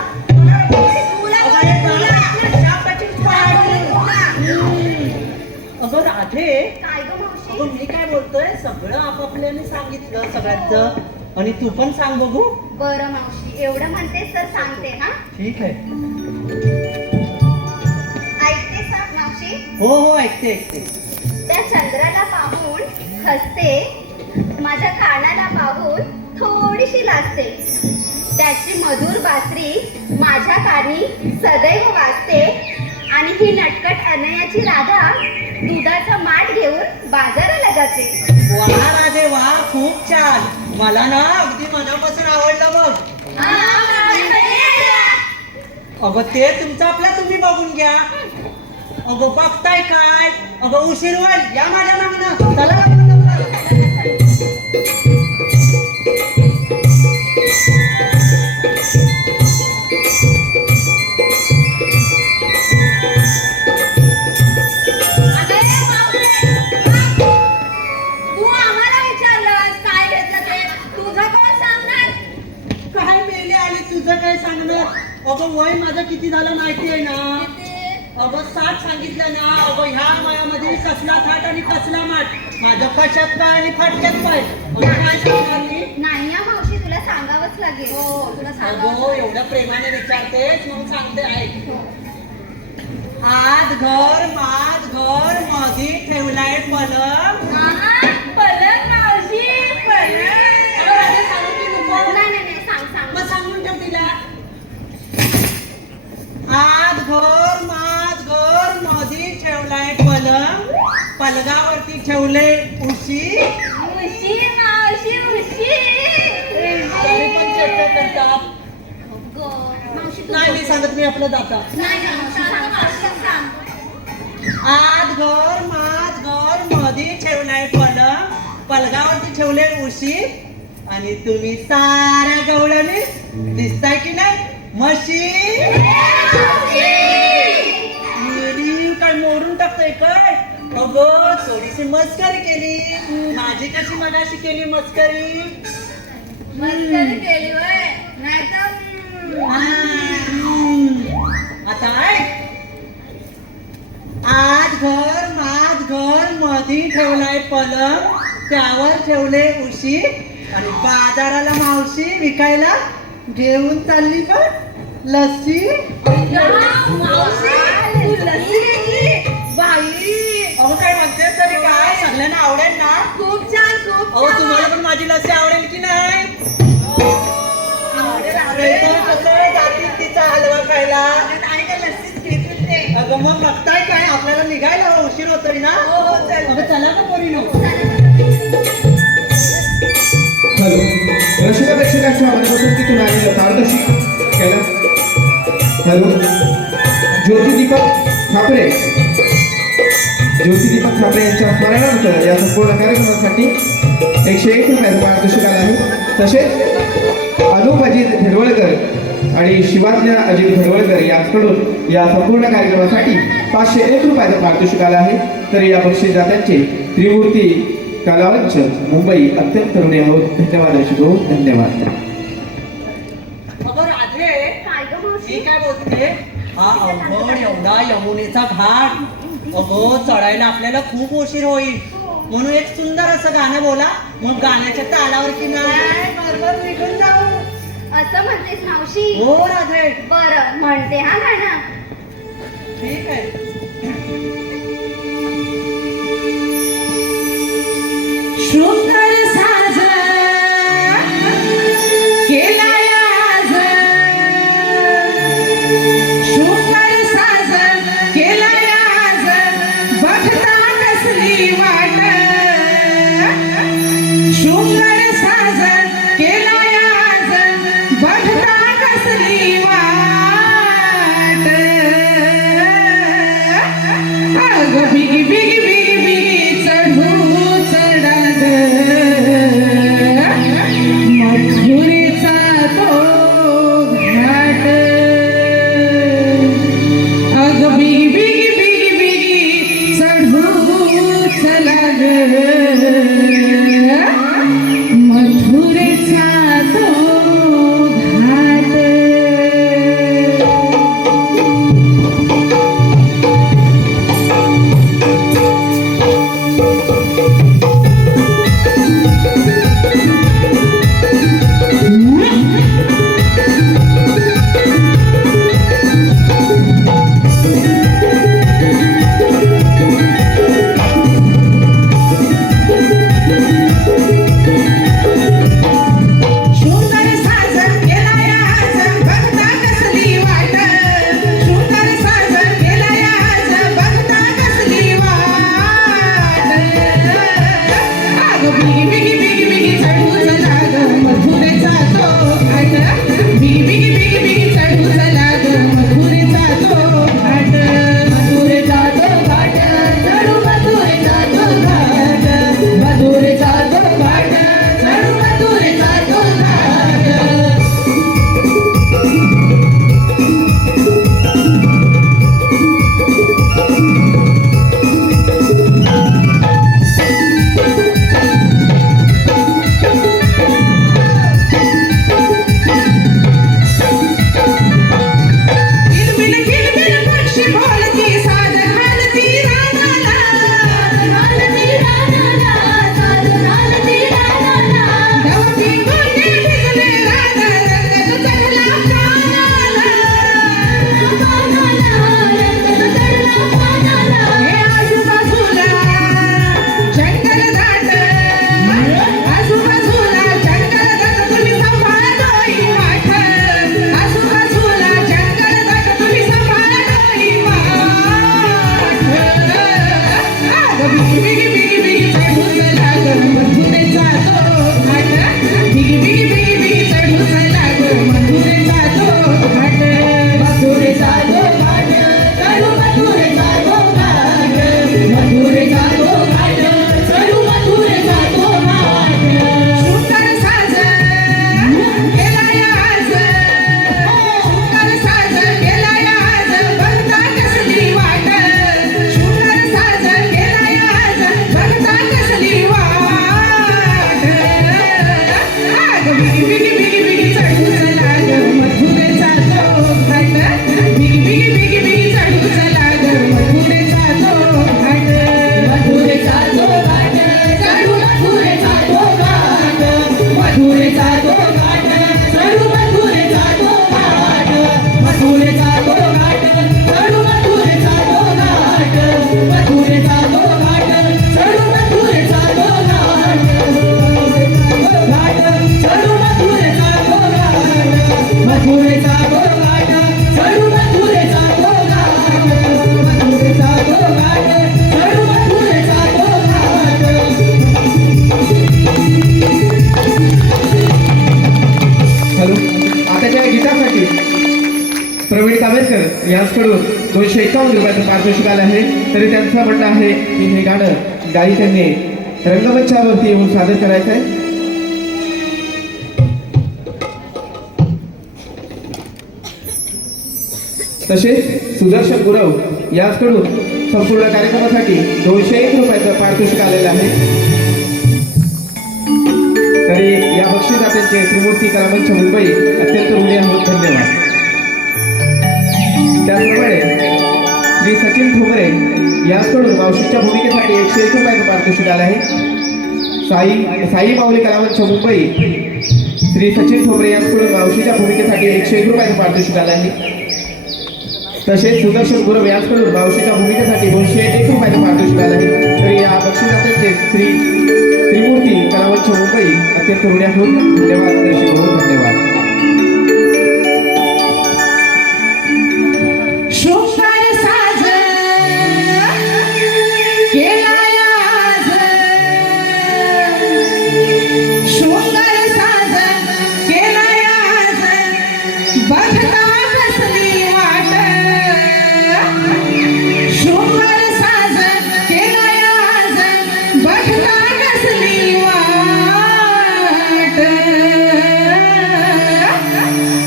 अगं राधे काय ग मावशी अगं मी काय बोलतोय सगळं आपापल्याने सांगितलं सगळ्यांचं आणि तू पण सांग बघू बरं मावशी एवढं म्हणतेस तर सांगते हा ठीक आहे ऐकतेस ना मावशी हो हो ऐकते ऐकते त्या चंद्राला पाहून हसते माझ्या कानाला पाहून थोडीशी लाजते त्याची मधुर बासरी माझ्या कानी सदैव वाजते आणि ही नटकट अनयाची राधा दुधाचा माठ घेऊन बाजाराला जाते वा राधे वा खूप छान मला ना अगदी मनापासून आवडलं बघ अगं ते तुमचं आपल्या तुम्ही बघून घ्या अगं बघताय काय अगं उशीर होईल या माझ्या मागणं चला तू आम्हाला विचारलंस काय घेतलं ते तुझं कोण सांगणार काय मेली आली तुझं काय सांगणार अगं वय माझं किती झालं माहिती आहे ना अगं 60 सांगितलं ना अगं ह्या वयामध्ये कसला थाट आणि कसला माठ माझं कशात काय आणि फाटक्यात काय काय सांगणार मी नाही हा मावशी तुला सांगावंच लागेल. हो तुला अगो सांगावं. एवढ्या प्रेमाने विचारतेस म्हणून सांगते ऐक. आत घर मात घर मधी ठेवलाय पलंग. पलंग मावशी पलंग. अगं, राधे, सांगू की नको? नाही सांग मग सांगून ठेव तिला. आत घर मात घर मधी ठेवलाय पलंग. पलंगावरती ठेवले उशी. उशी मावशी उशी. तरी पण चर्चा करतात. मावशी तू नाही मी सांगत मी आपलं जाता. नाही मावशी सांग. आत घर मात घर मधी ठेवलाय पलंग. पलंगावरती ठेवले उशी. आणि तुम्ही साऱ्या गवळणी दिसताय की नाही म्हशी. येडी, काय मोडून टाकतोय काय. अगं थोडीशी मस्करी केली. माझी कशी मगाशी केली मस्करी. मस्करी केली वय नाहीतर आता ऐक. आत घर मात घर मधी ठेवलाय पलंग. त्यावर ठेवले उशी. आणि बाजाराला मावशी विकायला घेऊन चालली का लस्सी. मावशी तू लस्सी घेतली बाई. अहो काय म्हणते तरी काय सगळ्यांना आवडेल ना. खूप छान खूप अहो छान. तुम्हाला पण माझी लस्सी आवडेल की नाही. आवडेल, नाही आवडेल. तर कसं जातील तिचा हलवा खायला. आणि काय लस्सीच घेतली ते. अगं मग बघताय काय आपल्याला निघायला उशीर होतोय ना. हो, चल. अगं चला का पोरीनो. हॅलो रसिका प्रेक्षकांच्या मनपसंतीतून आलेलं पारदर्शक केलं. हॅलो ज्योतिदीपक ठाकरे यांच्या स्मरणार्थ या संपूर्ण कार्यक्रमासाठी 101 रुपयाचं पारितोषिक आलं आहे. तसेच अनुप अजित भेडवळकर आणि शिवाज्ञा अजित भेडवळकर यांच्याकडून या संपूर्ण कार्यक्रमासाठी 501 रुपयाचं पारितोषिक आलं आहे. तर या बक्षीसदात्यांचे त्रिमूर्ती कलावंच मुंबई अत्यंत ऋणी आहोत. धन्यवाद शिकवू. धन्यवाद. अगं राधे काय गं मावशी? मी काय बोलते. हा अवघड एवढा यमुनेचा घाट. अगं चढायला आपल्याला खूप उशीर होईल. म्हणून एक सुंदर असं गाणं बोला. मग गाण्याच्या तालावर की नाही बरोबर निघून जाऊ. असं म्हणतेस मावशी. हो राधे बरं म्हणते हा गाणं. ठीक आहे. शृंगार साज केलाय आज. शृंगार साज केलाय आज. बघता कसली वाट. शृंगार साज केलाय आज. बघता कसली वाट. अगं बिगी बिगी बिगी बिगी चढू चढा मथुरेचा तो घाट. अगं बिगी बिगी बिगी बिगी चढू चला मथुरेचा तो घाट. शृंगार साजन केलाय आज. बघता कसली वाट. शृंगार साजन केलाय आज. बघता कसली वाट. अगं बिगी बिगी बिगी बिगी चढू चला ग मथुरेचा तो घाट. बिगी बिगी बिगी बिगी चढू चला ग मथुरेचा तो घाट. मथुरेचा तो घाट. चढू मथुरेचा तो घाट. मथुरेचा तो घाट. चढू मथुरेचा तो घाट. यांच्याकडून 251 रुपयाचं पारितोषिक आलं आहे. तरी त्यांचं म्हणणं आहे की हे गाणं गायिकांनी रंगमंचावरती येऊन सादर करायचं आहे. तसेच सुदर्शन गुरव यांच्याकडून संपूर्ण कार्यक्रमासाठी 201 रुपयाचं पारितोषिक आलेलं आहे. तरी या बक्षिसात्यांचे त्रिमूर्ती कलामंच मुंबई अत्यंत ऋणी आहोत. धन्यवाद. त्याचप्रमाणे श्री सचिन ठोंबरे यांच्याकडून मावशीच्या भूमिकेसाठी 101 रुपयाचं पारितोषिक आलं आहे. साई माऊली कलामंच मुंबई श्री सचिन ठोंबरे यांच्याकडून मावशीच्या भूमिकेसाठी 101 रुपयाचं पारितोषिक आलं आहे. तसेच सुदर्शन गुरव यांच्याकडून मावशीच्या भूमिकेसाठी 201 रुपयाचं पारितोषिक आलं आहे. तर या बक्षिसात्यांचे श्री त्रिमूर्ती कलामंच मुंबई अत्यंत ऋणी आहोत. धन्यवाद. दर्शक हो, धन्यवाद. शृंगार साज केलाय आज, शृंगार साज केलाय आज, बघता कसली वाट, शृंगार साज केलाय आज, बघता कसली वाट,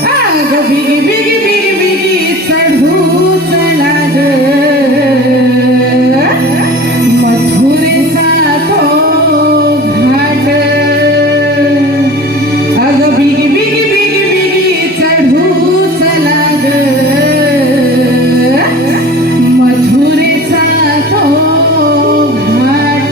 आग बिगी बिगी बिगी बिगी चढूच लाग, मथुरेचा तो घाट, आग बिगी बिगी बिगी बिगी चढूच लाग, मथुरेचा तो घाट.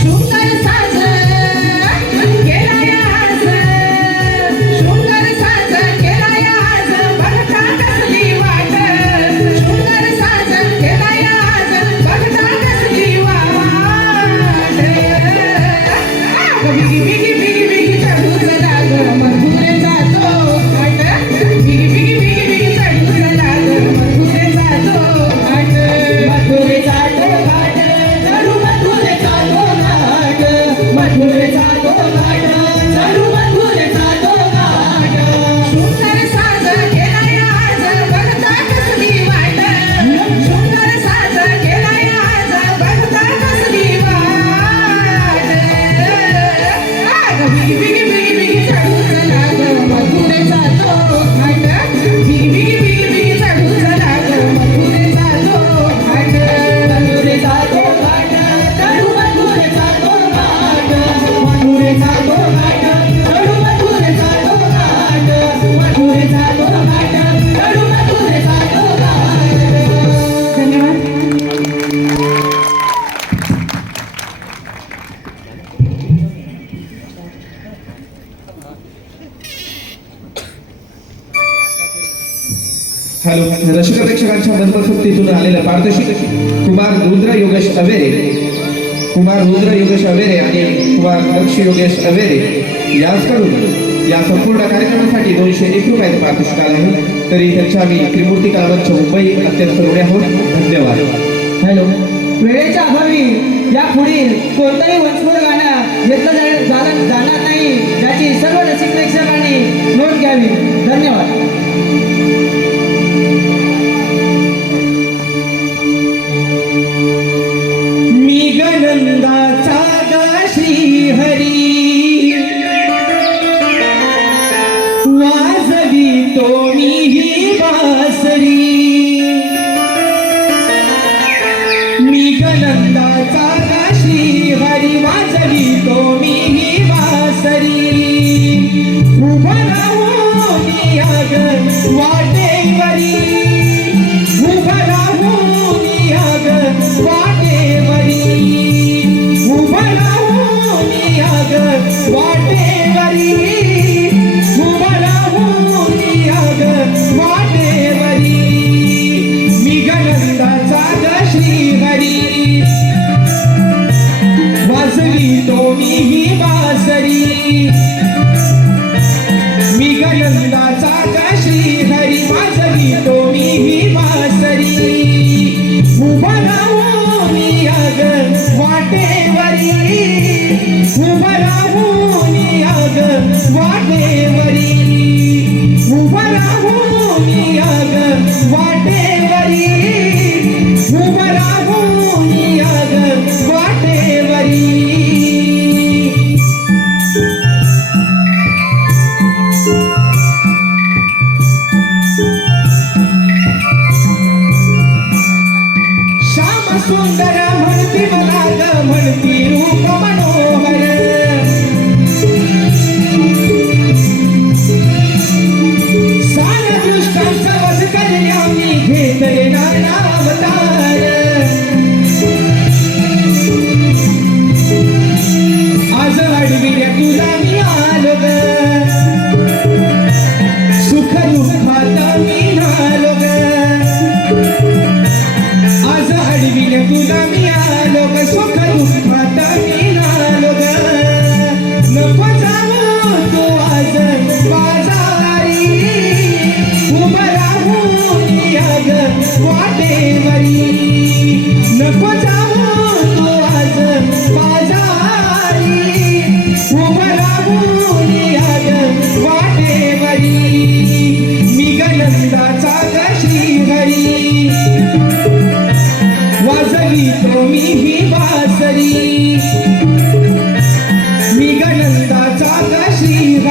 शृंगार साज केलाय आज, शृंगार साज केलाय आज, बघता कसली वाट, शृंगार साज केलाय आज, बघता कसली वाट, आग बिगी बिगी बिगी बिगी चढूच लाग, मथुरेचा तो घाट, बिगी बिगी बिगी बिगी चढूच लाग, मथुरेचा तो घाट, मथुरेचा तो घाट, चढू मथुरेचा तो घाट, मथुरेचा तो घाट, चढू मथुरेचा तो घाट. शृंगार साज केलाय आज, बघता कसली वाट, शृंगार साज केलाय आज, बघता कसली वाट, आग बिगी बिगी बिगी बिगी चढूच लाग, मथुरेचा तो घाट, बिगी बिगी बिगी बिगी चढूच लाग, मथुरेचा तो घाट. मथुरेचा तो घाट, चढू मथुरेचा तो घाट, मथुरेचा तो घाट, चढू मथुरेचा तो घाट, मथुरेचा तो घाट, चढू मथुरेचा तो घाट. धन्यवाद. हॅलो. रसिक प्रेक्षकांच्या मनपसंतीतून आलेलं पारितोषिक कुमार रुद्र योगेश अवेरे आणि कुमार लक्ष योगेश अवेरे यांच्याकडून या संपूर्ण कार्यक्रमासाठी 201 रुपयाचं पारितोषिक आलं आहे. तरी त्यांच्या आम्ही त्रिमूर्ती कलामंच मुंबई अत्यंत ऋणी आहोत. धन्यवाद. हॅलो. वेळेच्या अभावी या पुढील कोणतंही वंशपूर गाणं घेतलं जाणार नाही, याची सर्व रसिक प्रेक्षकांनी नोंद घ्यावी. धन्यवाद. मी गनंदाचा गा श्रीहरी, वाजवितो मी ही बासरी. मी गनंदाचा गा श्रीहरी, वाजवितो मी ही बासरी. उभा राहू मी अग वाटेवरी, उभा राहू मी अग वाटेवरी, उभा राहू मी अग वाटेवरी, उभा राहू मी अग वाटेवरी.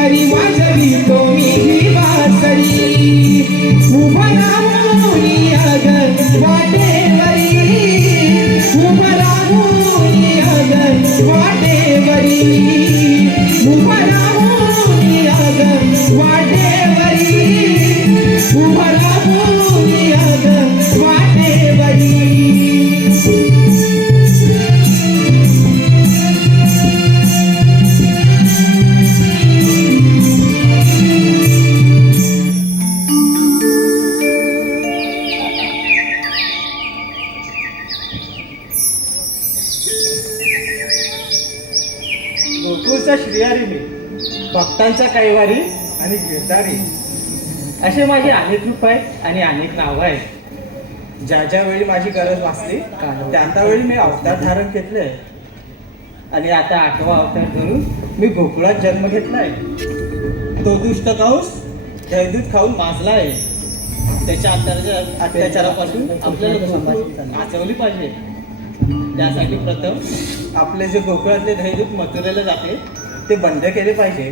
हरी वाजवी तो मी ही वासरी उभा राहून अग वाटेवरी उभा राहून अग वाटेवरी उभा राहून अग वाटेवरी उभा राहून अग वाटेवरी गोकुळचा श्रीहरी मी भक्तांचा कैवारी आणि गिरधारी असे माझे अनेक रूप आहेत आणि अनेक नावं आहेत. ज्या ज्या वेळी माझी गरज भासली त्या त्यावेळी मी अवतार धारण घेतले आणि आता 8वा अवतार धरून मी गोकुळात जन्म घेतलाय. तो दुष्ट काऊस जयदूत खाऊन माजला आहे. त्याच्या अत्याचारापासून आपल्याला वाचवली पाहिजे. त्यासाठी प्रथम आपले जे गोकुळातले दैदूत मथुरेला जाते ते बंद केले पाहिजे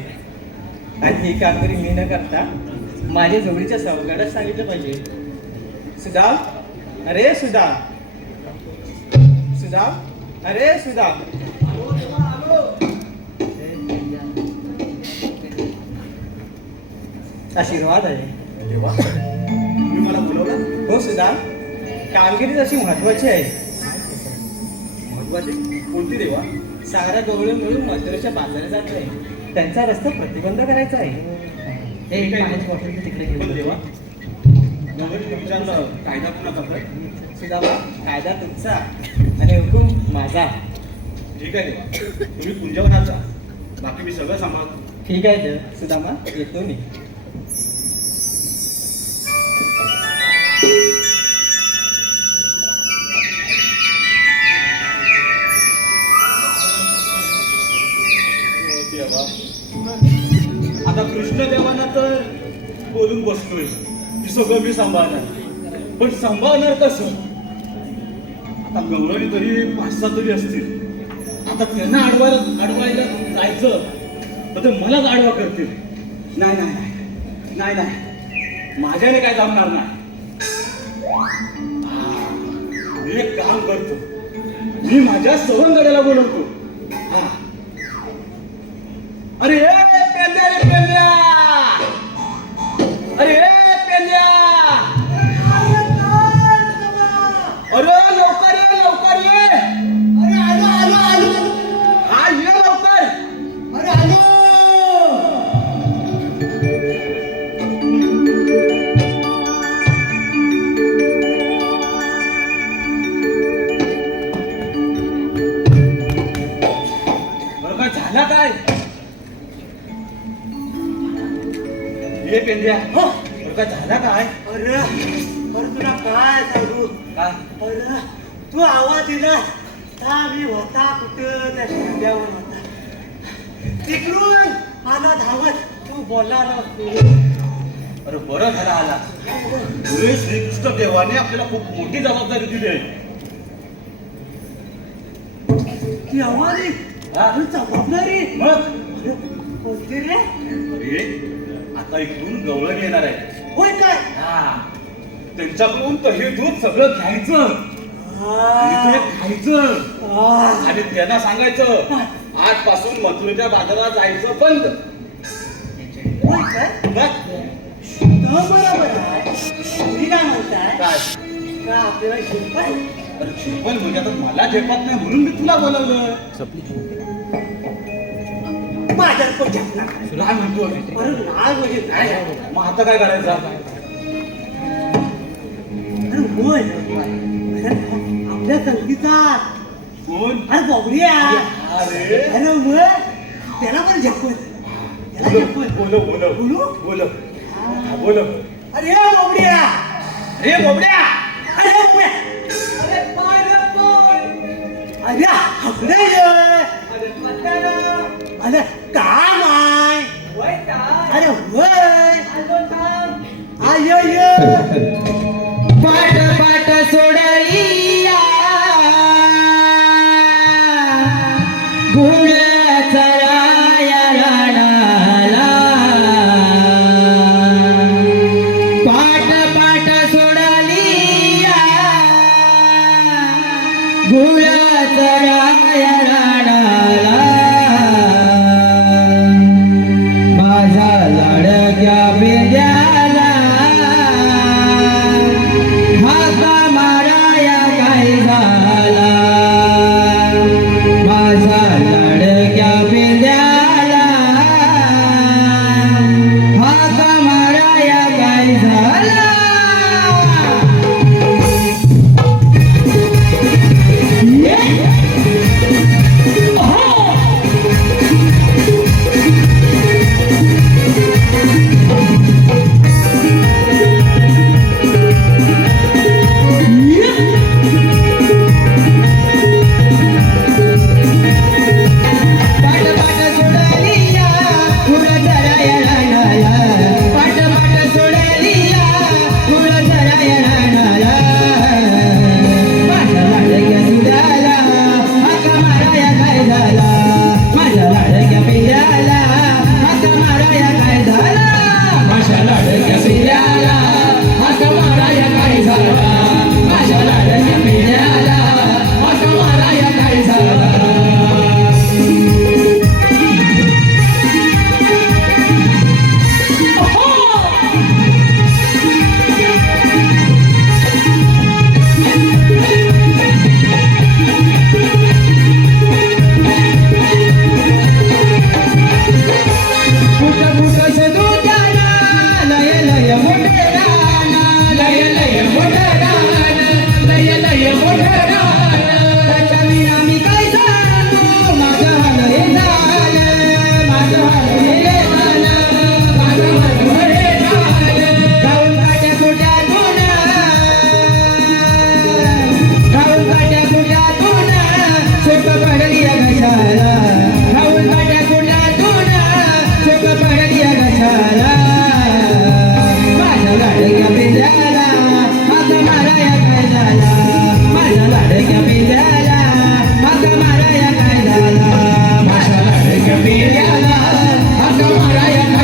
आणि ही कामगिरी मी न करता माझ्या जवळीच्या सावकारास सांगितलं पाहिजे. सुदाम, अरे सुदाम, सुदाम, अरे सुदाम. आशीर्वाद आहे. तुम्ही मला बोलवलं? हो सुदाम, कामगिरी तशी महत्वाची आहे. महत्वाची कोणती देवा? सारा गवळी मिळून मथुरेच्या बाजारात जात आहे. त्यांचा रस्ता प्रतिबंध करायचा आहे. हे ठीक आहे. पाण्याची बॉटल तिकडे पण घेऊन देवा तुमच्या कायदा कुणाचा आहे? सुदामा, कायदा तुमचा आणि हुकूम माझा. ठीक आहे देवा, तुम्ही कुंजवनात जा, बाकी मी सगळं सांभाळतो. ठीक आहे तर सुदामा, येतो मी. देवा, आता कृष्णदेवांना तर बोलून बसतोय की सगळं मी सांभाळणार, पण सांभाळणार कसं? आता गवळणी तरी 5-6 तरी असतील. आता त्यांना अडवायला जायचं तर ते मलाच आडवा करतील. नाही नाही नाही नाही, माझ्याने काय जमणार नाही. मी एक काम करतो, मी माझ्या सवंगड्याला बोलवतो. हा, अरे ए पेंद्या रे पेंद्या, अरे ए पेंद्या, अरे लवकर ये, लवकर ये. अरे आलो आलो आलो. हा ये लवकर. अरे आलो. बरं का झाला काय? ये पेंद्या, हो बरं का झाला काय? अरे अरे तुला काय सांगू? काय? अरे तू आवाज दिला का मी होता कुठं त्या शिंद्यावर होता. तिकडून आला धावत, तू बोलला ना. अरे बरं झाला आला. पुढे श्रीकृष्ण देवाने आपल्याला खूप मोठी जबाबदारी दिली आहे. ती आवाज जबाबदारी मग अरे, कोणती रे? अरे आता इकडून गवळण येणार आहे. होय काय? हा, त्यांच्याकडून तर हे दूध सगळं घ्यायचं आणि ते खायचं आणि त्यांना सांगायचं आजपासून मथुरेच्या बाजारात जायचं बंद. होय काय? बघ, बरोबर आहे. मी काय म्हणताय काय? का आपल्याला शिल्पाय? अरे झेपल म्हणजे आता मला झेपत नाही म्हणून मी तुला बोलवलं. माझ्यात पण झेपणार. काय म्हणतो? अरे नाही म्हणजे काय झालं? मग आता काय करायचं? अरे होय अरे आपल्या संगीता कोण? अरे बबड्या. अरे अरे मग त्याला पण झेपत, त्याला झेपत. बोलो बोलो बोलू? बोलो हा, बोलो. अरे बबड्या, अरे बोबड्या, अरे बबड्या, अरे पाय रे पाय. अरे हकडे ये. अरे काम आहे. अरे होय आयो ये. पाट पाट सोडलिया गुण चराया राणाला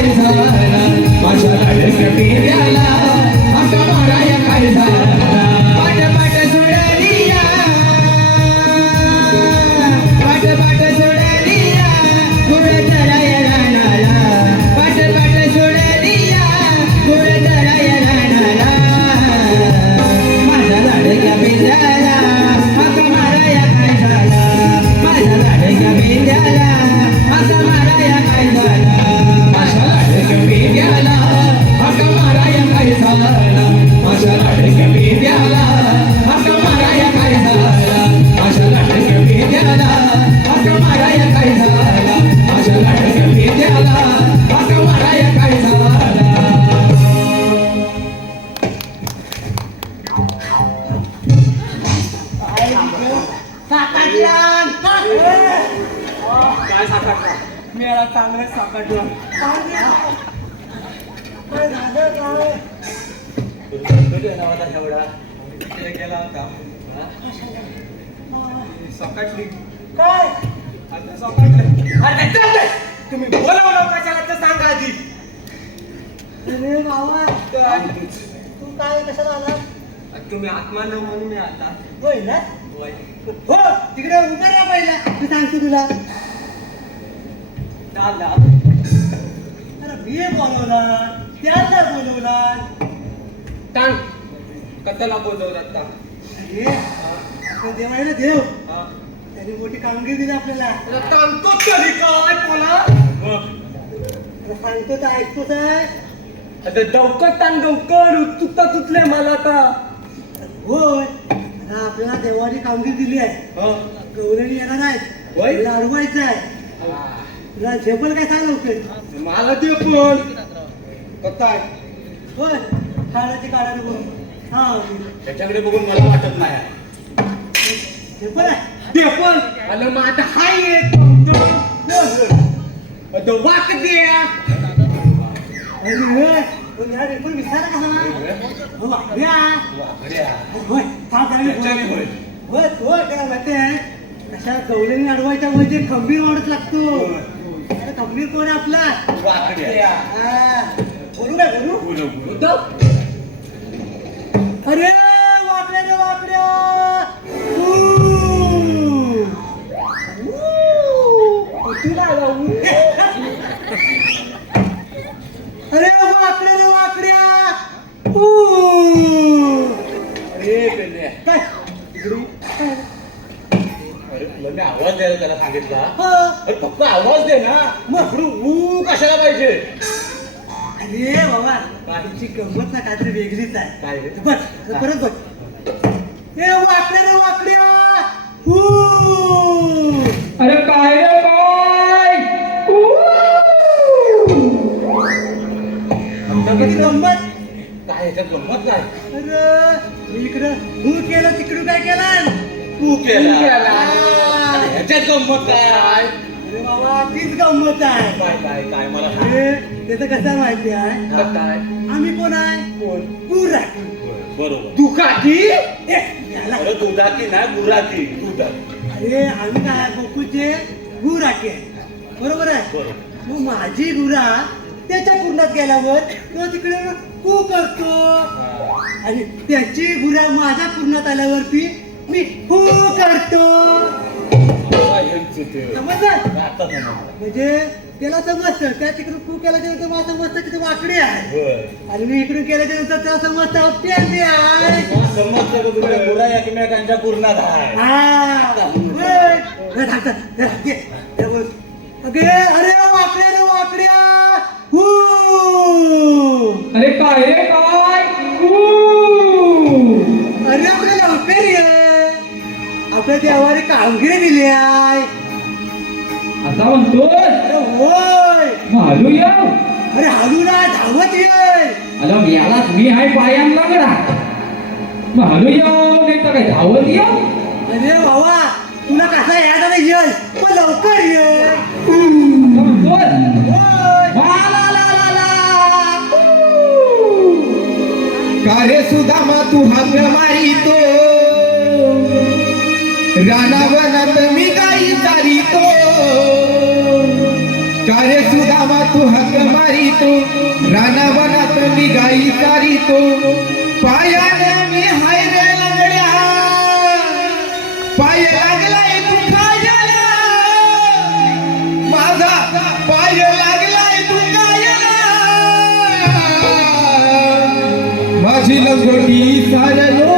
काय झाला माझ्या लाडक्या पेऱ्याला हाका माराया काय झाला पाट पाट सोडलिया पाट पाट सोडलिया गुळ चराया रानाला पाट पाट सोडलिया गुळ चराया रानाला माझ्या लाडक्या पेऱ्याला हाका माराया काय झाला माझ्या लाडक्या पेऱ्याला हाका माराया काय झाला माझ्या लाडक्या पेऱ्याला हाका माराया काय झाला माझ्या लाडक्या पेऱ्याला हाका माराया काय झाला माझ्या लाडक्या पेऱ्याला हाका माराया काय झाला माझ्या लाडक्या पेऱ्याला हाका माराया काय झाला काय साकाटला मेळा चांगला साकाटला काय झालं काय एवढा गेला होता सकाटली काय आता सकाटलं अरे चालतंय तुम्ही बोलावलं कशाला तर सांगा आधी अरे बाबा तू काय कशाला आला तुम्ही आत्मा न म्हणून मी आता होय ना हो तिकडे उभा राहा पहिला मी सांगतो तुला दादा अरे मी बोलवला त्याला बोलवला टांग कथला बोलवला अरे आपल्या देव आहे ना देव त्याने मोठी कामगिरी दिली आपल्याला सांगतो तरी काय बोला सांगतो तर ऐकतोच आहे आता डवकत ताण डवकर उत्सुकता तुटले मला आता होय आता आपल्याला देवाने कामगिरी दिली आहे गौरणी येणार आहेत तुला अडवायचं आहे तुला झेपल काय सांग लवकर मला ते पण कथा होय खाण्याची काढायला बघून हा त्याच्याकडे बघून मला वाटत नाही झेपल आहे झेपल आलं मग आता हाय एक वाक द्या अरे पण या रेकॉर्ड विचारा का हा वाकड्या होय होय होय काय माहिती आहे अशा गवळणी अडवायच्या म्हणजे खंबीर वाढत लागतो अरे खंबीर कोण आहे आपला बोलू काय बोलू अरे वाकड्या रे वाकड्या अरे वाकड्या रे वाकड्या अरे पेल्या काय अरे तुला मी आवाज द्यायला त्याला सांगितला हा. अरे फक्त आवाज दे ना मग? इकडून ऊ कशाला पाहिजे अरे बाबा बाईची गंमत ना काहीतरी वेगळीच आहे काय रे? बघ आता परत बघ ए वाकड्या रे वाकड्या अरे काय रे काय किती गंमत काय ह्याच्यात गंमत काय अरे मी इकडं हू केलं तिकडून काय केलं तू केला हा. आणि ह्याच्यात गंमत काय अरे बाबा तीच गंमत आहे काय काय काय मला सांग. अरे त्याचं कसं माहिती आहे हा, काय आम्ही कोण आहे कोण गुराखी बरोबर दुखाकी याला. अरे दुधाकी ना गुराकी दुधाकी अरे आम्ही काय गोकुळचे गुराखी आहे बरोबर आहे बरोबर मग माझी गुरा त्याच्या कुंडात गेल्यावर तो तिकडे कू करतो आणि त्याची गुरा माझ्या कुंडात आल्यावरती मी हू करतो समजलं आता समजलं. म्हणजे त्याला समजतं त्या तिकडून कू केल्याच्या नंतर मला समजतं की ते वाकडी आहे बरं. आणि मी इकडून केल्याच्या नंतर त्याला समजतं प्यांदी आहे समजतं का तुला गुरा एकमेकांच्या पूर्णात आहे हा होय. हे धाकटं, हे धाकटं, हे बघ. अगे अरे वाकड्या रे वाकड्या हू अरे काय रे काय अरे आपल्याला लवकर ये आपल्या देवाने कामगिरी दिली आहे आता म्हणतोय अरे होय मालू या अरे हलू ना धावत ये अला याला मी हाय पायान लागला मालू या नाही तर काय धावत या अरे बाबा तुला कसा यायला नाही येईल पण लवकर ये म्हणतोय होय. ला ला ला ला का रे सुदामा तू हाक मारितो रानावनात मी गाई चारितो कार्य सुदामा तू हक मारी तो रानावनात मी गाई सारी तो पायाने मी हाय रे लंगड्या पाय लागलाय तू खायला माझा पाय लागलाय तू खायला माझी लंगोटी सारलो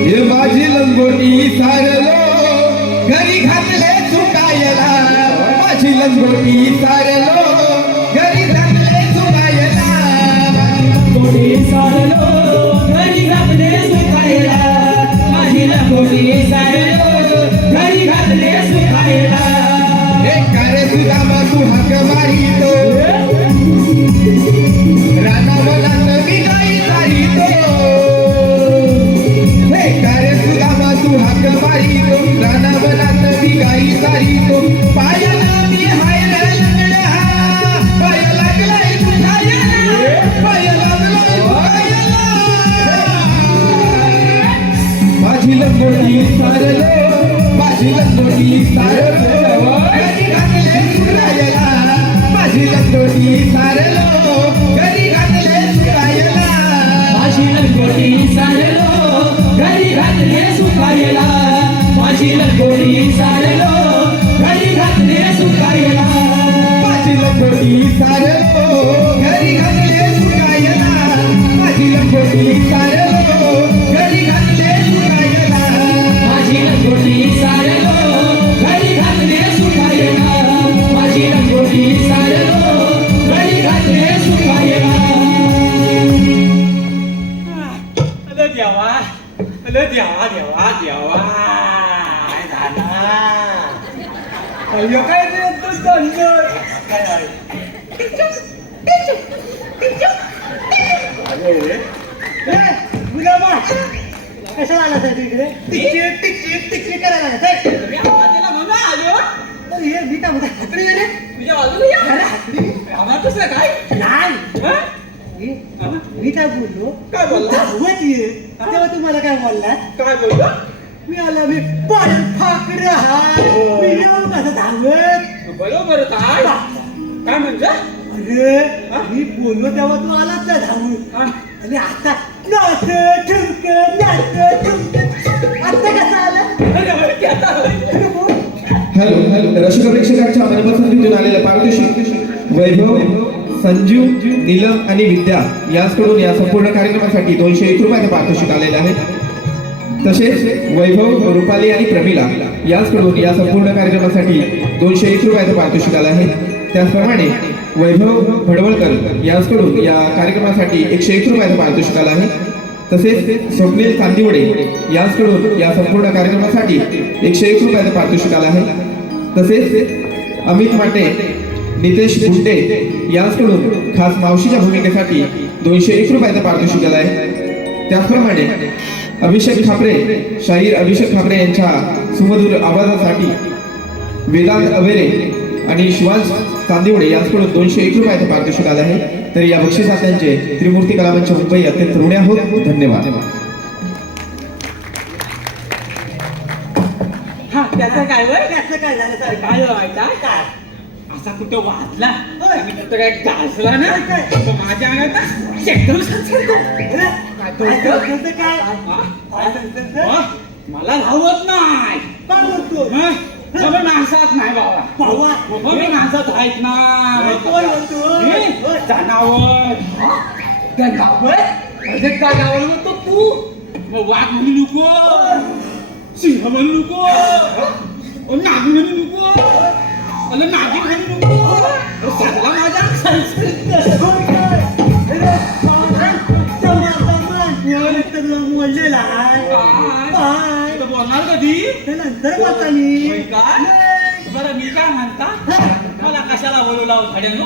हे माझी लंगोटी सारलो घरी घातले चुकायला माझी लंगोटी सारलो घरी घातले चुकायला लंगोटी सारलो घरी घातले सुखायला माझी लंगोटी सारलो घरी घातले सुखायला हे कार्य सुदामा तू हक मारितो रानावनात मी गाई चारितो हे कार्य सुदामा तू हक मारितो रानावनात मी गाई चारितो पायाला मी हाय रे लंगड्या पाय लागलाय तू खायला पाय लागलाय तू खायला माझी लंगोटी सारलो माझी लंगोटी सारलो घरी घातले सुरायला माझी लंगोटी सारलो घरी घातले सुरायला माझी लंगोटी सारलो घरी घातले सुखायला माझी लंगोटी सारलो घरी घातले सुखायला माझी लंगोटी सारलो घरी घातले सुरायला माझी लंगोटी सारलो घरी घातले सुरायला माझी लंगोटी सारलो घरी घातले सुखायला माझी लंगोटी सारलो घरी घातले सुखायला अरे देवा अरे देवा देवा देवा काय झाला अय्यो काय रे तू दंडर काय आहे अरे गुलाबा कशाला आला साहेब इकडे टिकची करायला आला साहेब मी आवाज दिला म्हणून आलो तर हे मी काय म्हणता हातडी गेले तुझ्या बाजूला या अरे हातडी आवाज कसला काय नाही हं? मी काय बोललो काय बोलला? धावत ये तेव्हा तुम्हाला काय बोलला काय बोलतो मी आला मी पाय फाकड मी येऊ माझं धावत बरोबर काय काय म्हणजे अरे मी बोललो तेव्हा तू आलाच ना धावून आणि आता नाच ठुमक नाच ठुमक आता कसं आलं अरे बोल. हॅलो रसिक प्रेक्षकांच्या मनपसंतीतून आलेलं पारितोषिक वैभव संजीव नीलम आणि विद्या यांकडून या संपूर्ण कार्यक्रमासाठी 201 रुपयाचं पारितोषिक आलेलं आहे तसेच वैभव रुपाली आणि प्रमिला यांकडून या संपूर्ण कार्यक्रमासाठी 201 रुपयाचं पारितोषिक आलं आहे त्याचप्रमाणे वैभव भडवळकर यांकडून या कार्यक्रमासाठी 101 रुपयाचं पारितोषिक आलं आहे तसेच स्वप्नील चांदिवडे यांकडून या संपूर्ण कार्यक्रमासाठी 101 रुपयाचं पारितोषिक आलं आहे तसेच अमित माटे नितेश गुंडे यांकडून खास मावशीच्या भूमिकेसाठी 201 रुपयाचं पारितोषिक आलं आहे त्याचप्रमाणे अभिषेक खापरे शाहीर अभिषेक खापरे यांच्या सुमधुर आवाजासाठी वेदांत अवेरे आणि शिवांश चांदिवडे यांकडून 201 रुपयाचं पारितोषिक आलं आहे तर या बक्षिसात्यांचे त्रिमूर्ती कलामंच मुंबई अत्यंत ऋणी आहोत धन्यवाद हा त्याचं काय वय त्याचं काय झालं सर काय व्हायचा काय असा कुठं वाजला होय. आणि कुठं काय गाजला ना काय? तर माझ्या अंगात एकदम संचलतो. काय सांगतं काय हा? काय सांगतं हा? मला धावत नाही काय बोलतो हं? मग मी माणसात नाही बाबा बाबा. मग मी माणसात आहेत ना कोण बोलतो मी जनावर जनावर म्हणजे जनावर म्हणतो तू मग वाघ म्हणू नको सिंह म्हणू नको नाग म्हणू नको अरे नागिन म्हणू नको सगळा माझ्या बोललेला आहे काय बोलणार कधी ते नंतर बोलतानी होय का? बरं मी काय म्हणता मला कशाला बोलवला हो भाड्यानो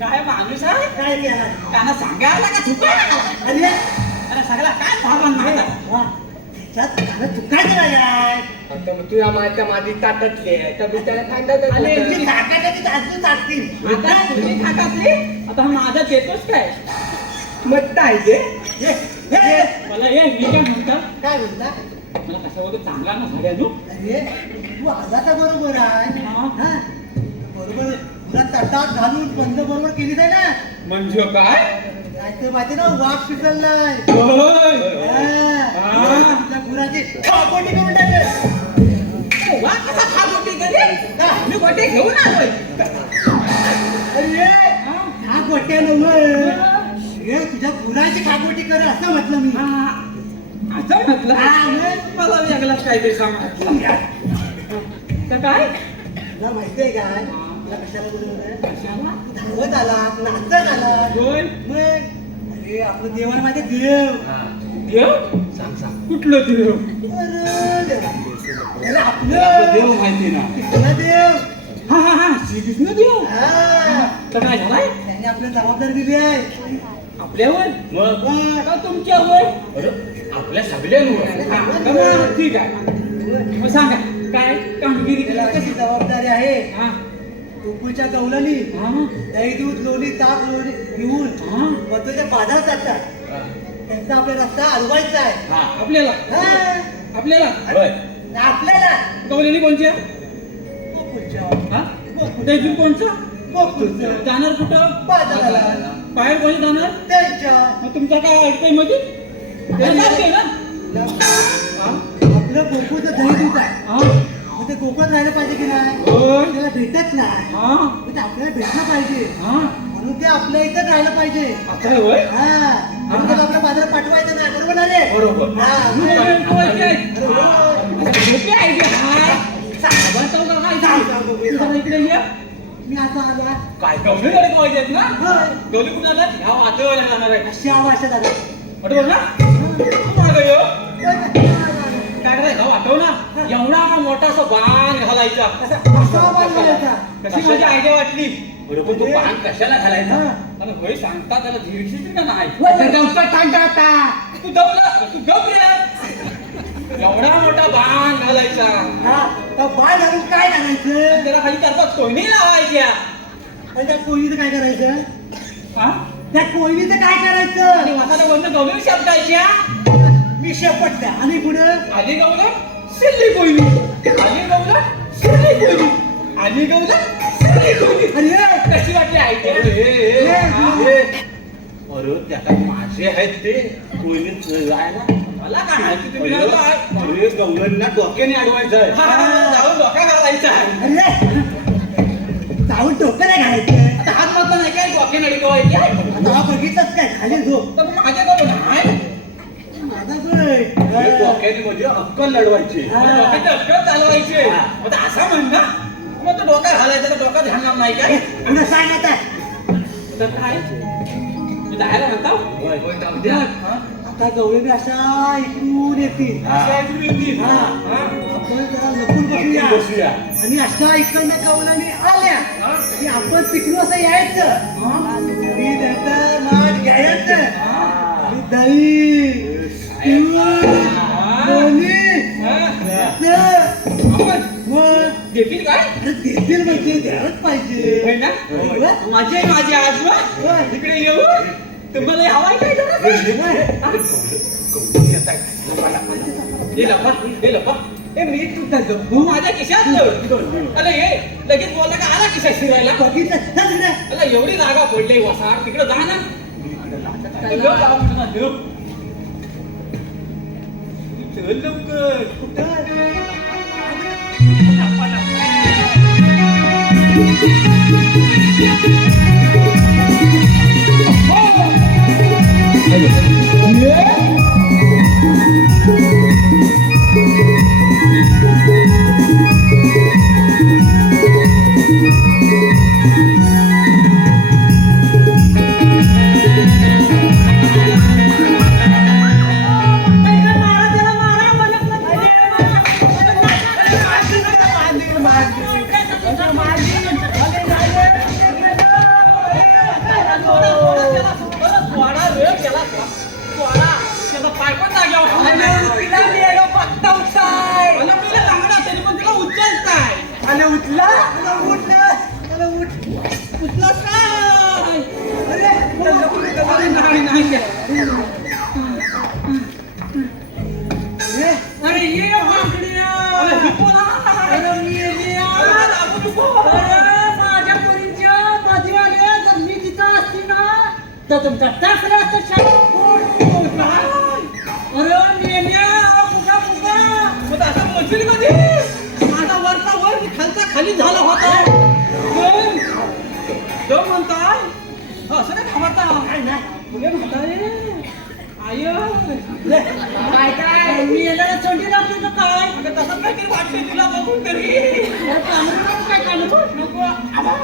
काय माणूस आहे काय केला त्यांना सांगायला का चुकायला अरे अरे सगळा काय भावना नाही वा, त्याच्यात मला चुकायचं काय आहे? तुझ्या माझ्या माझी ताटातली आहे तर मी त्याला आणि यांची सांगत ताकद ताकद टाकतील आता तुम्ही खातातली आता माझा देतोच काय मत आहे ते हे, हे, मला ये मी काय म्हणता काय म्हणता मला कशावर चांगला ना झाल्या तू अरे तू आला तर बरोबर आहे हा. हा? बरोबर तुला तटात घालून बंद बरोबर केली जाय ना म्हणजे काय नाहीतर माहिती ना वाघ पिसललाय होय. तुझ्या गुराची खापोटी करून टाकले वा कसा खा गोटी घरी मी गोटी घेऊन आलोय अरे हा गोट्या नव्हे हे तुझ्या गुराची खापोटी कर असं म्हटलं मी असं म्हटलं हा, मग? मला वेगळाच काहीतरी सांगितलं तर काय तुला माहितीये काय तुला कशाला बोलवलं कशाला धावत आला नाचत आला होय मग अरे आपलं देवाला माहिती देव देव कुठलं देव अरे आपलं देव माहिती ना तुला देव हा श्रीकृष्ण देव हा. तर काय झालाय त्यांनी आपल्याला जबाबदारी दिली आहे आपल्यावर मग का तुमच्यावर आपल्या सगळ्यांवर ठीक आहे मग सांगा काय कामगिरी त्याला कशी जबाबदारी आहे हा कुकुच्या गवलानी हा दही दूध लोणी ताक लोणी घेऊन हा मथुरेच्या बाजारात जातात त्यांचा आपला रस्ता अडवायचा आहे आपल्याला हा. आपल्याला आपल्याला गवलेली कोणच्या गोकुळच्या हा त्यातून कोणचा गोकुळचं जाणार कुठं बाजाराला बाहेर कोणी जाणार त्यांच्या मग तुमचा काय ऐकतोय मध्ये ते जाते ना हा? आपलं गोकुळचं दही दूध आहे हा? मग ते गोकुळात राहिलं पाहिजे की नाही होय. त्याला भेटत नाही हा? मग ते आपल्याला भेटलं पाहिजे हा? म्हणून ते आपल्या इथं राहिलं पाहिजे असं आहे होय? हा म्हणून त्याला आपल्या बाजारात पाठवायचं नाही बरोबर ना रे बरोबर. हा होय, होय, होय. अरे होय. झोपे आहे ते, हाय. सांगा तो का काय? जरा इकडे ये. मी आता आला काय गवले गाडी पाहिजेत ना होय. गवली कुठं जाणार ह्या वातावरण जाणार आहे अशा वर्षात आला बरोबर ना मागं ये. काय करायचं वाटव ना एवढा मोठा असा बाण घालायचा असा बाण घालायचा. कशी माझी आयडिया वाटली बरोबर तो बाण कशाला घालायचा हा. मला होय सांगता त्याला धीरशील का नाही तर गवतात सांगता आता तू दमला तू गप रे एवढा मोठा बाण घालायचा हा तर बाळ घालून काय करायचं त्याला खाली करता कोणी लावायच्या आणि त्या कोयनीचं काय करायचं हा? त्या कोयनीचं काय आणि करायचं वासाला वरनं गवली शब्दायच्या मी शेपटल्या आणि पुढं आली गवलं सिल्ली कोयनी आली गवलं सिल्ली कोयनी आली गवलं सिल्ली कोयनी अरे कशी वाटली आयडिया अरे त्याला माझे आहेत ते कोयनीत जायला मला काय माहिती तुम्ही राहिलो आहे. अरे गवळणीला डोक्याने अडवायचं आहे हा, हा, जाऊन डोका घालायचा आहे. अरे जाऊन डोकं नाही घालायचं आता हात मारता नाही काय डोके नडी गोवायची आहे. आता हा बघितलंच काय खाली झोप तर मग माझ्या गवलं नाही माझा गय हे डोक्याने म्हणजे अक्कल लढवायची डोक्याचे अक्कल चालवायचे हा. मग तर असं म्हण ना मग तो डोका घालायचा तर डोका ध्यान नाही काय पुढे सांग आता तर काय मी जायला म्हणता होय, होय, जाऊ द्या. आता गवळी अशा इकडून येतील अशा ऐकून येतील. हा. हा. आपण जरा लपून बसूया बसूया. आणि अशा इकडनं कवलाने आल्या आणि आपण तिकडून असं यायचं आणि त्याचं माठ घ्यायचं आणि दही तिळगुळ, लोणी, याचं. आपण मग देतील काय अरे देतील म्हणजे द्यायलाच पाहिजे होय ना होय. माझी आजोबा होय. इकडे येऊ तुम्हाला हवाय काय जरा हे लपा ए मी तू माझ्या खिशात अरे हे लगेच बोलला का आला खिशात शिरायला बघितलं चल इकडे. अला एवढी जागा पडली वसाड तिकडे जा ना चल लवकर कुठं? पाय पण जाग्यावर तरी पण तिला उचलताय आलं उठला आलं उठलं आलं उचलत काय अरे अरे नाही नाही अरे अरे ये वाकड्या. अरे मेल्या. अरे माझ्या पोरींच्या बाजूला जर मी तिथं असती ना तर तुमचा टाकला असता अरे मेल्या फुगा फुगा मग आता बोलशील कधी माझा वरचा वर मी खालचा खाली झाला होता तो म्हणताय असं नाही घाबरता पुढे म्हणताय आय काय काय मेल्याला चंडी लागली का काय अगं तसं काहीतरी वाटते तुला बघून तरी अरे कामरू काय कामरू नको आबा.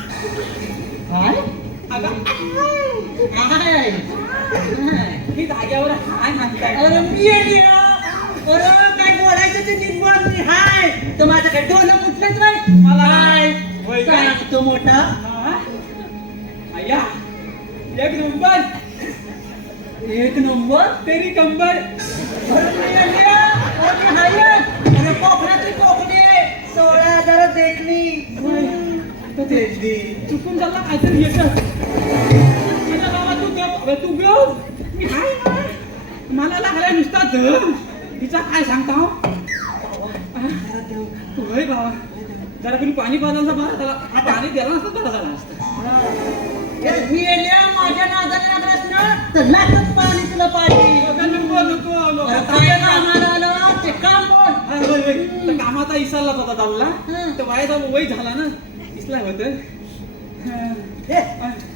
काय अगं काय ही जाग्यावर हाय म्हणताय अरे मेल्या अरे काय बोलायचं ते नीट बोल मी हाय तर माझं काय डोलं कुठलंच नाही मला हाय होय काय? सांगतो मोठा हा? आया एक नंबर एक नंबर तेरी कंबर अरे मेल्या अरे हाय अरे कोकणातली कोकणी 16,000 देखली तो तेजली चुकून झाला काहीतरी येतं माझ्या गावात तू गप मी हाय ना मला लागलाय नुसता दम तिचा काय सांगता हो तू होय बाबा जरा कोणी पाणी पाजायला बरं त्याला पाणी द्यायला नसतं थोडा झाला असतं मेल्या माझ्या नादाला लागलास ना तर लागत पाणी तुला पाणी नको नको अरे काय कामाला आलं ते काम बोल तर कामाचा इसारला होता चालला हं. तर वयाचा वय झाला ना इसला होत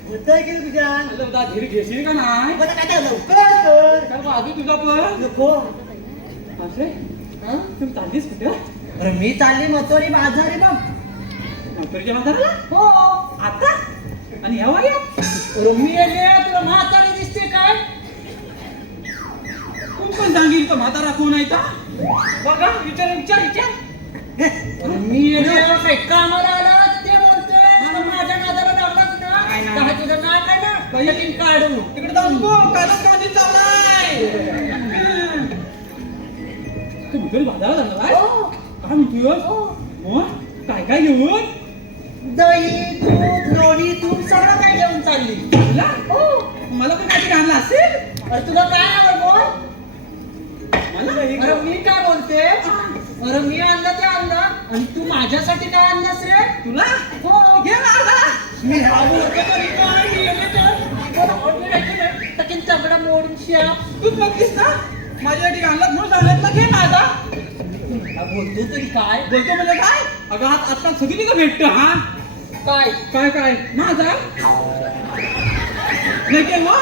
होतंय की तुझ्या धीर घेशील का नाही काय लवकर कर काय बाजू तुझा पण नको असे हं? तुम्ही चाललीस कुठे अरे मी चालली मथोरी बाजारी बघ नोकरीच्या म्हाताऱ्याला हो आता आणि ह्या वयात अरे मी आले तुला म्हातारी दिसते काय कोण पण सांगेल तर म्हातारा कोण आहे का बघा विचार विचार विचार अरे मी आले काय कामाला आला ते बोलतोय तर माझ्या नादाला लागलाच काय ना नाव? काय तुझं नाव काय ना पहिली काढू तिकडे जाऊन गो कागद कागदी चाललाय तू भिकारी बाजारात जाणार आहे हो. काय म्हणतोय हो. मग काय काय घेऊन दही दूध लोणी तूप सगळं काय घेऊन चालली तुला हो मला पण काहीतरी आणलं असेल अरे तुला काय आवड बोल मला हे अरे मी काय बोलते अरे मी आणलं ते आणलं आणि तू माझ्यासाठी काय आणलंस रे तुला हो घे माझा मी हा बोलते तरी काय मी येते तर टकीन चमडा मोडून शिया तूच बघतीस ना माझ्यासाठी आणलं म्हणून सांगितलं घे माझा हा बोलतो तरी काय बोलतो म्हणजे काय अगं हात आजकाल सगळी का भेटतं हा काय काय काय माझा नाही के हो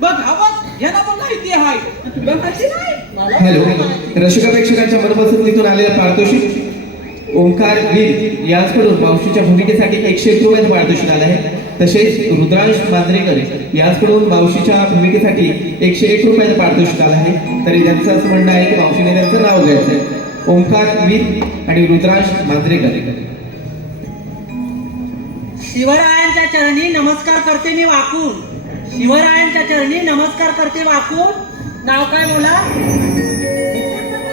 बघ हा बघ यांना पण माहिती आहे तुला माहिती नाही मला हॅलो काय माहिती? रसिका प्रेक्षकांच्या मनपसंतीतून आलेला पारितोषिक ओंकार वीर याचकडून मावशीच्या भूमिकेसाठी 101 रुपयाचं पारितोषिक आलं आहे तसेच रुद्रांश मांजरेकर याचकडून मावशीच्या भूमिकेसाठी 101 रुपयाचं पारितोषिक आलं आहे तरी त्यांचं असं म्हणणं आहे की मावशीने त्यांचं नाव घ्यायचं आहे ओंकार वीर आणि रुद्रांश मांजरेकर. शिवरायांच्या चरणी नमस्कार करते मी वाकून शिवरायांच्या चरणी नमस्कार करते वाकून नाव काय बोला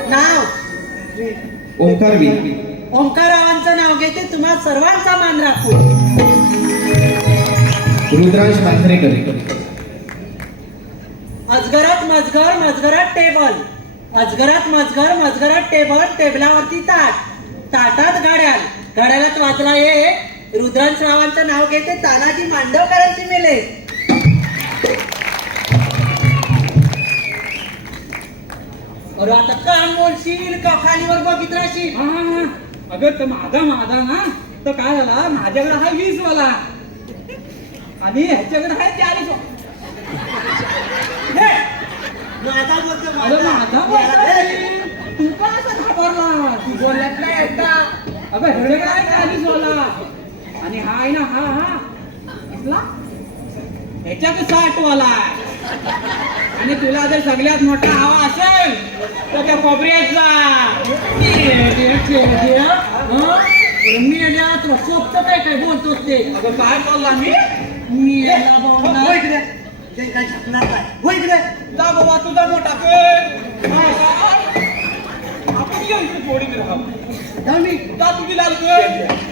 नाव ओंकार वीर ओंकारावांचं नाव घेते तुम्हा सर्वांचा मान राखून रुद्रांश मांजरेकर. अजगरात मजगर मजगरात टेबल अजगरात मजगर मजगरात टेबल टेबलावरती ताटात घड्याळ घड्याळात वाचला एक रुद्रांश रावांचं नाव घेते तानाजी मांडवकरांची मेले अरे आता काम बोलशील का खालीवर बघित राहशील हा अगं तर माझा ना तर काय झाला माझ्याकडे हा 20 वाला आणि ह्याच्याकडे आहे 40 वाला. माझा बोलतो अरे माझा बोलतोय. तू का असा घाबरला तू बोलत नाही एकदा अगं ह्याच्याकडे आहे 40 वाला आणि हा आहे ना हा कसला ह्याच्याकडे 60 वाला आहे. आणि तुला जर सगळ्यात मोठा हवा असेल तर त्या कोपऱ्यात जा मी तुला सोपत काय काय बोलतोस ते अगं काय बोलला मी याला बोलणार. काय छापणार काय हो इकडे जा बाबा तुझा मोठा कर आपण घेऊ इकडे थोडी राहा जा तुझी लाल कर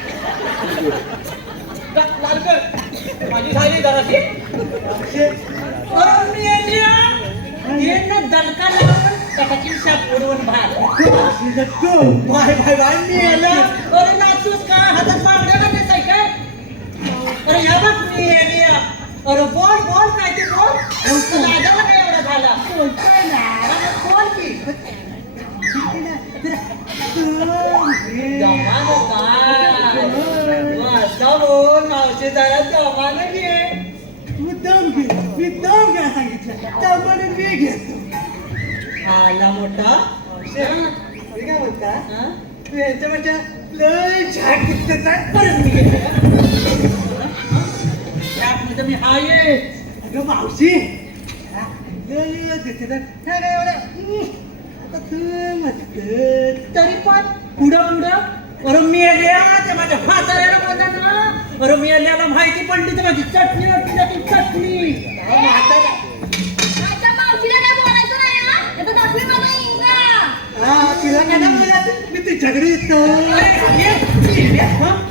लाल कर माझी झाली जराशी अरे मी ये ना दणका लावून त्याची शाप उडवून बाहेर बाय बाय बाय मी याला अरे नाचूस का हातात मागण्या का दिसाय काय अरे या बघ मी अरे बोल बोल काय ते बोल लाजाला काय एवढा झाला बोलतोय ना बोल की जमान काय वाचा बोल मावशी जरा जमान घे मुद्दाम घे मी दम घ्या सांगितलं त्यामुळे मी घेतो आला मोठा मी काय म्हणता हा? तू यांच्यापेक्षा लय झाड दिसते परत मी घेते त्यामध्ये मी हा ये अगं मावशी हा, लय दिसते तर काय काय एवढं आता तू मस्त तरी पण पुढं पुढं अरे मेल्या ते माझ्या म्हाताऱ्याला म्हणतात ना अरे मेल्याला माहिती पडली तर माझी चटणी वाटली त्याची चटणी माझ्या मावशीला काय बोलायचं नाही हा आता दाखवी माझा इंगा हा तिला काय ना बोलायचं मी ती झगडी येतो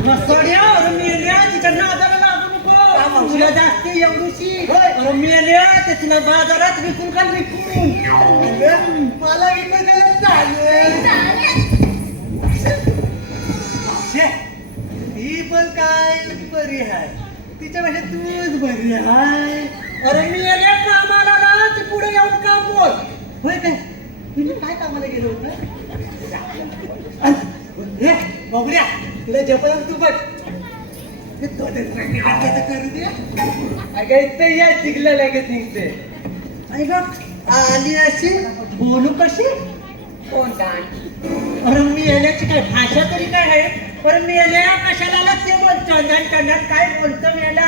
नसोड्या अरे मेल्या तिच्या नादाला लागू नको तुला जास्त एवढीशी अरे मेल्या ते तुला बाजारात विकून का विकून मला विकत द्यायला चालेल चालेल शे, ती पण काय बरी आहे तिच्यापेक्षा तूच बरी आहे अरे मेल्या कामाला ना ती पुढे येऊन काम बोल होय काय तुम्ही काय कामाला गेलो होतं हे बघूया तुला जपलं तू बघ हे करू दे अगं इथं या चिकलं लगेच निघते आणि बघ आली अशी बोलू कशी कोण काय अरे मी येण्याची काय भाषा तरी काय आहे अरे मी येण्या कशाला आला ते बोलतो टंडन काय बोलतो मेला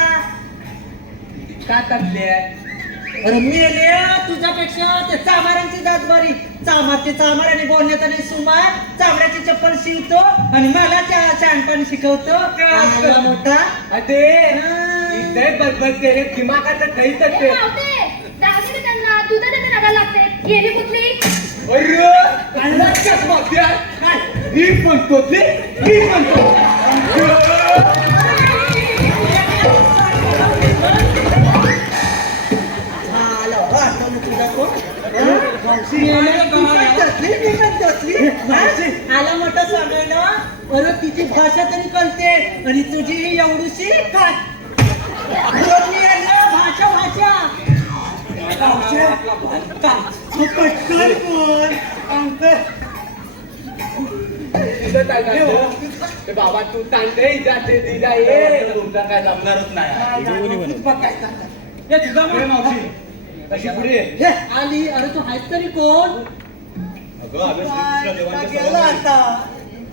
का तकले अरे मी येण्या तुझ्यापेक्षा ते चामारांची जात बरी चामार ते चामार आणि बोलण्यात आणि सुमार चामड्याची चप्पल शिवतो आणि मला त्या शहाणपण शिकवतो आला मोठा अरे इथे बदबद केले दिमागाचं काही ए, तकते मावटे, जाऊ दे रे त्यांना तुझं त्याच्या नादाला लागते गेली कुठली अरे लक्षात मागत्या ही म्हणतो ते ही म्हणतो आला वाटलं तुझा कोण आला मोठा सांगायला अरे तिची भाषा तरी कळते आणि तुझी ही एवढीशी काय भाषा भाषा पटकन बोल बाबा तू तांडे जाते दिला ये तुमचा काय जमणारच नाही मावशी कशी पुढे हे, आली अरे तू आहेस तरी कोण अगं आम्ही श्रीकृष्ण देवांच्या गेला सवंगडी.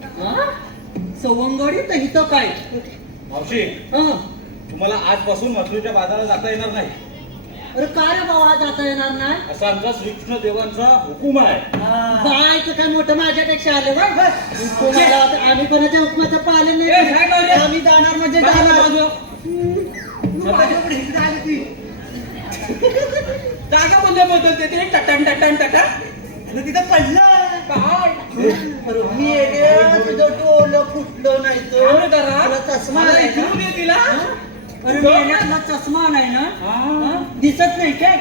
आता सवंगडी तर हिथं काय मावशी हं. तुम्हाला आजपासून मथुरेच्या बाजारात जाता येणार नाही अरे काय रे बाबा जाता येणार नाही असा आमचा श्रीकृष्ण देवांचा हुकूम आहे बायचं काय मोठं माझ्यापेक्षा आलं बा कोणाला आम्ही कोणाच्या हुकमाचं पालन ए, काय करू नाही रे? आम्ही जाणार म्हणजे जाणार स्वतःच्याकडे हिकडे आली ती जागा बंद बदलते ते टटन टटन टटन आणि तिथं पडलं काय अरे मी येड्या, तुझं डोलं फुटलं नाही तर काय जरा? तुला चष्मा मला नाही ना? इकडून ये तिला अरे मी येड्या, तुला चष्मा नाही ना हं? दिसत नाही काय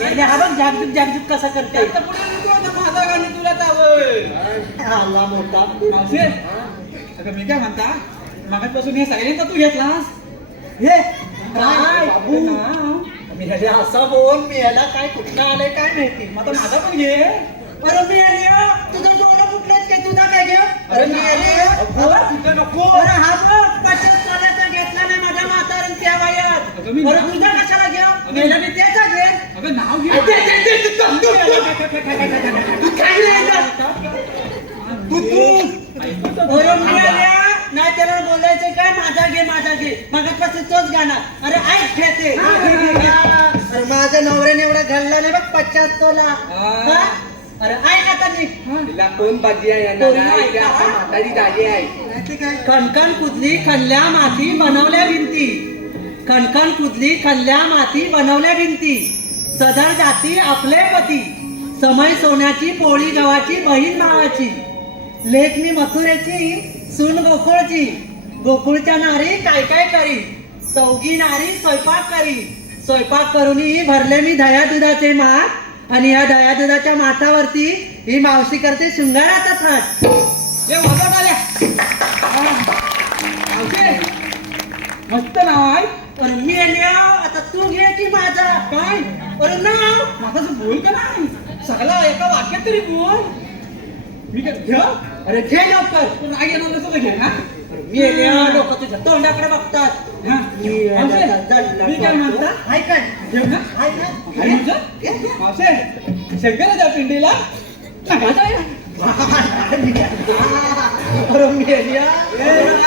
येड्या, हा बघ जागदूक जागदूक कसा करते आता पुढे नको आता माझा गाणी तुला चावल आला मोठा मावशी अगं मी काय म्हणता मागासपासून हे सगळ्यांचा तू घेतलास हे काय बाबू मी ह्याला असा बोल मी याला काय कुठलं आलंय काय माहिती मग आता माझा पण घे अरे मी आले तुझं डोळं फुटलंच काय तुझा काय घे अरे मी आले तुझं नको अरे हा बघ पचत चालायचा घेतला नाही माझ्या म्हातारण त्या वयात अगं मी अरे नाव- तुझा कशाला घे मेला मी त्याचा घे अगं नाव घे तू काय अरे मी आल्या नाही त्याला बोलायचं काय माझा घे मागापासून तोच गाणार अरे ऐक घेते अरे माझ्या नवऱ्याने एवढा घडला नाही बघ 50 तोला हा? अरे ऐक आता नीट तिला कोण बाजी आहे येणार आहे? इथे आता म्हातारी जागी आहे माहिती काय कणकण कुदली खल्ल्या माती बनवल्या भिंती कणकण कुदली खल्ल्या माती बनवल्या भिंती सदर जाती आपले पती समय सोन्याची पोळी गव्हाची बहीण भावाची लेख मी मथुरेची सून गोकुळची गोकुळच्या नारी काय काय करी चौघी नारी स्वयंपाक करी. स्वयंपाक करूनही भरले मी दह्या दुधाचे माठ आणि या दह्या दुधाच्या माठावरती ही मावशी करते शृंगाराचा थाट. ये वाजवत आल्या. मावशे, मस्त नाव आहे. अरे मी आता तू घे की माझा काय अरे नाव माझा बोल का नाही सगळा एका वाक्यात तरी बोल. मी काय घ्या अरे घे लवकर. तू नाही घेणार नसं तर घे ना. मी लोक तुझ्या तोंडाकडे बघतात. हा. मावशे, मी काय म्हणता हाय काय घेऊ ना हाय ना काय म्हणतो? मावशे, शंकराच्या पिंडीला नागाचा आहे. अरे मेल्या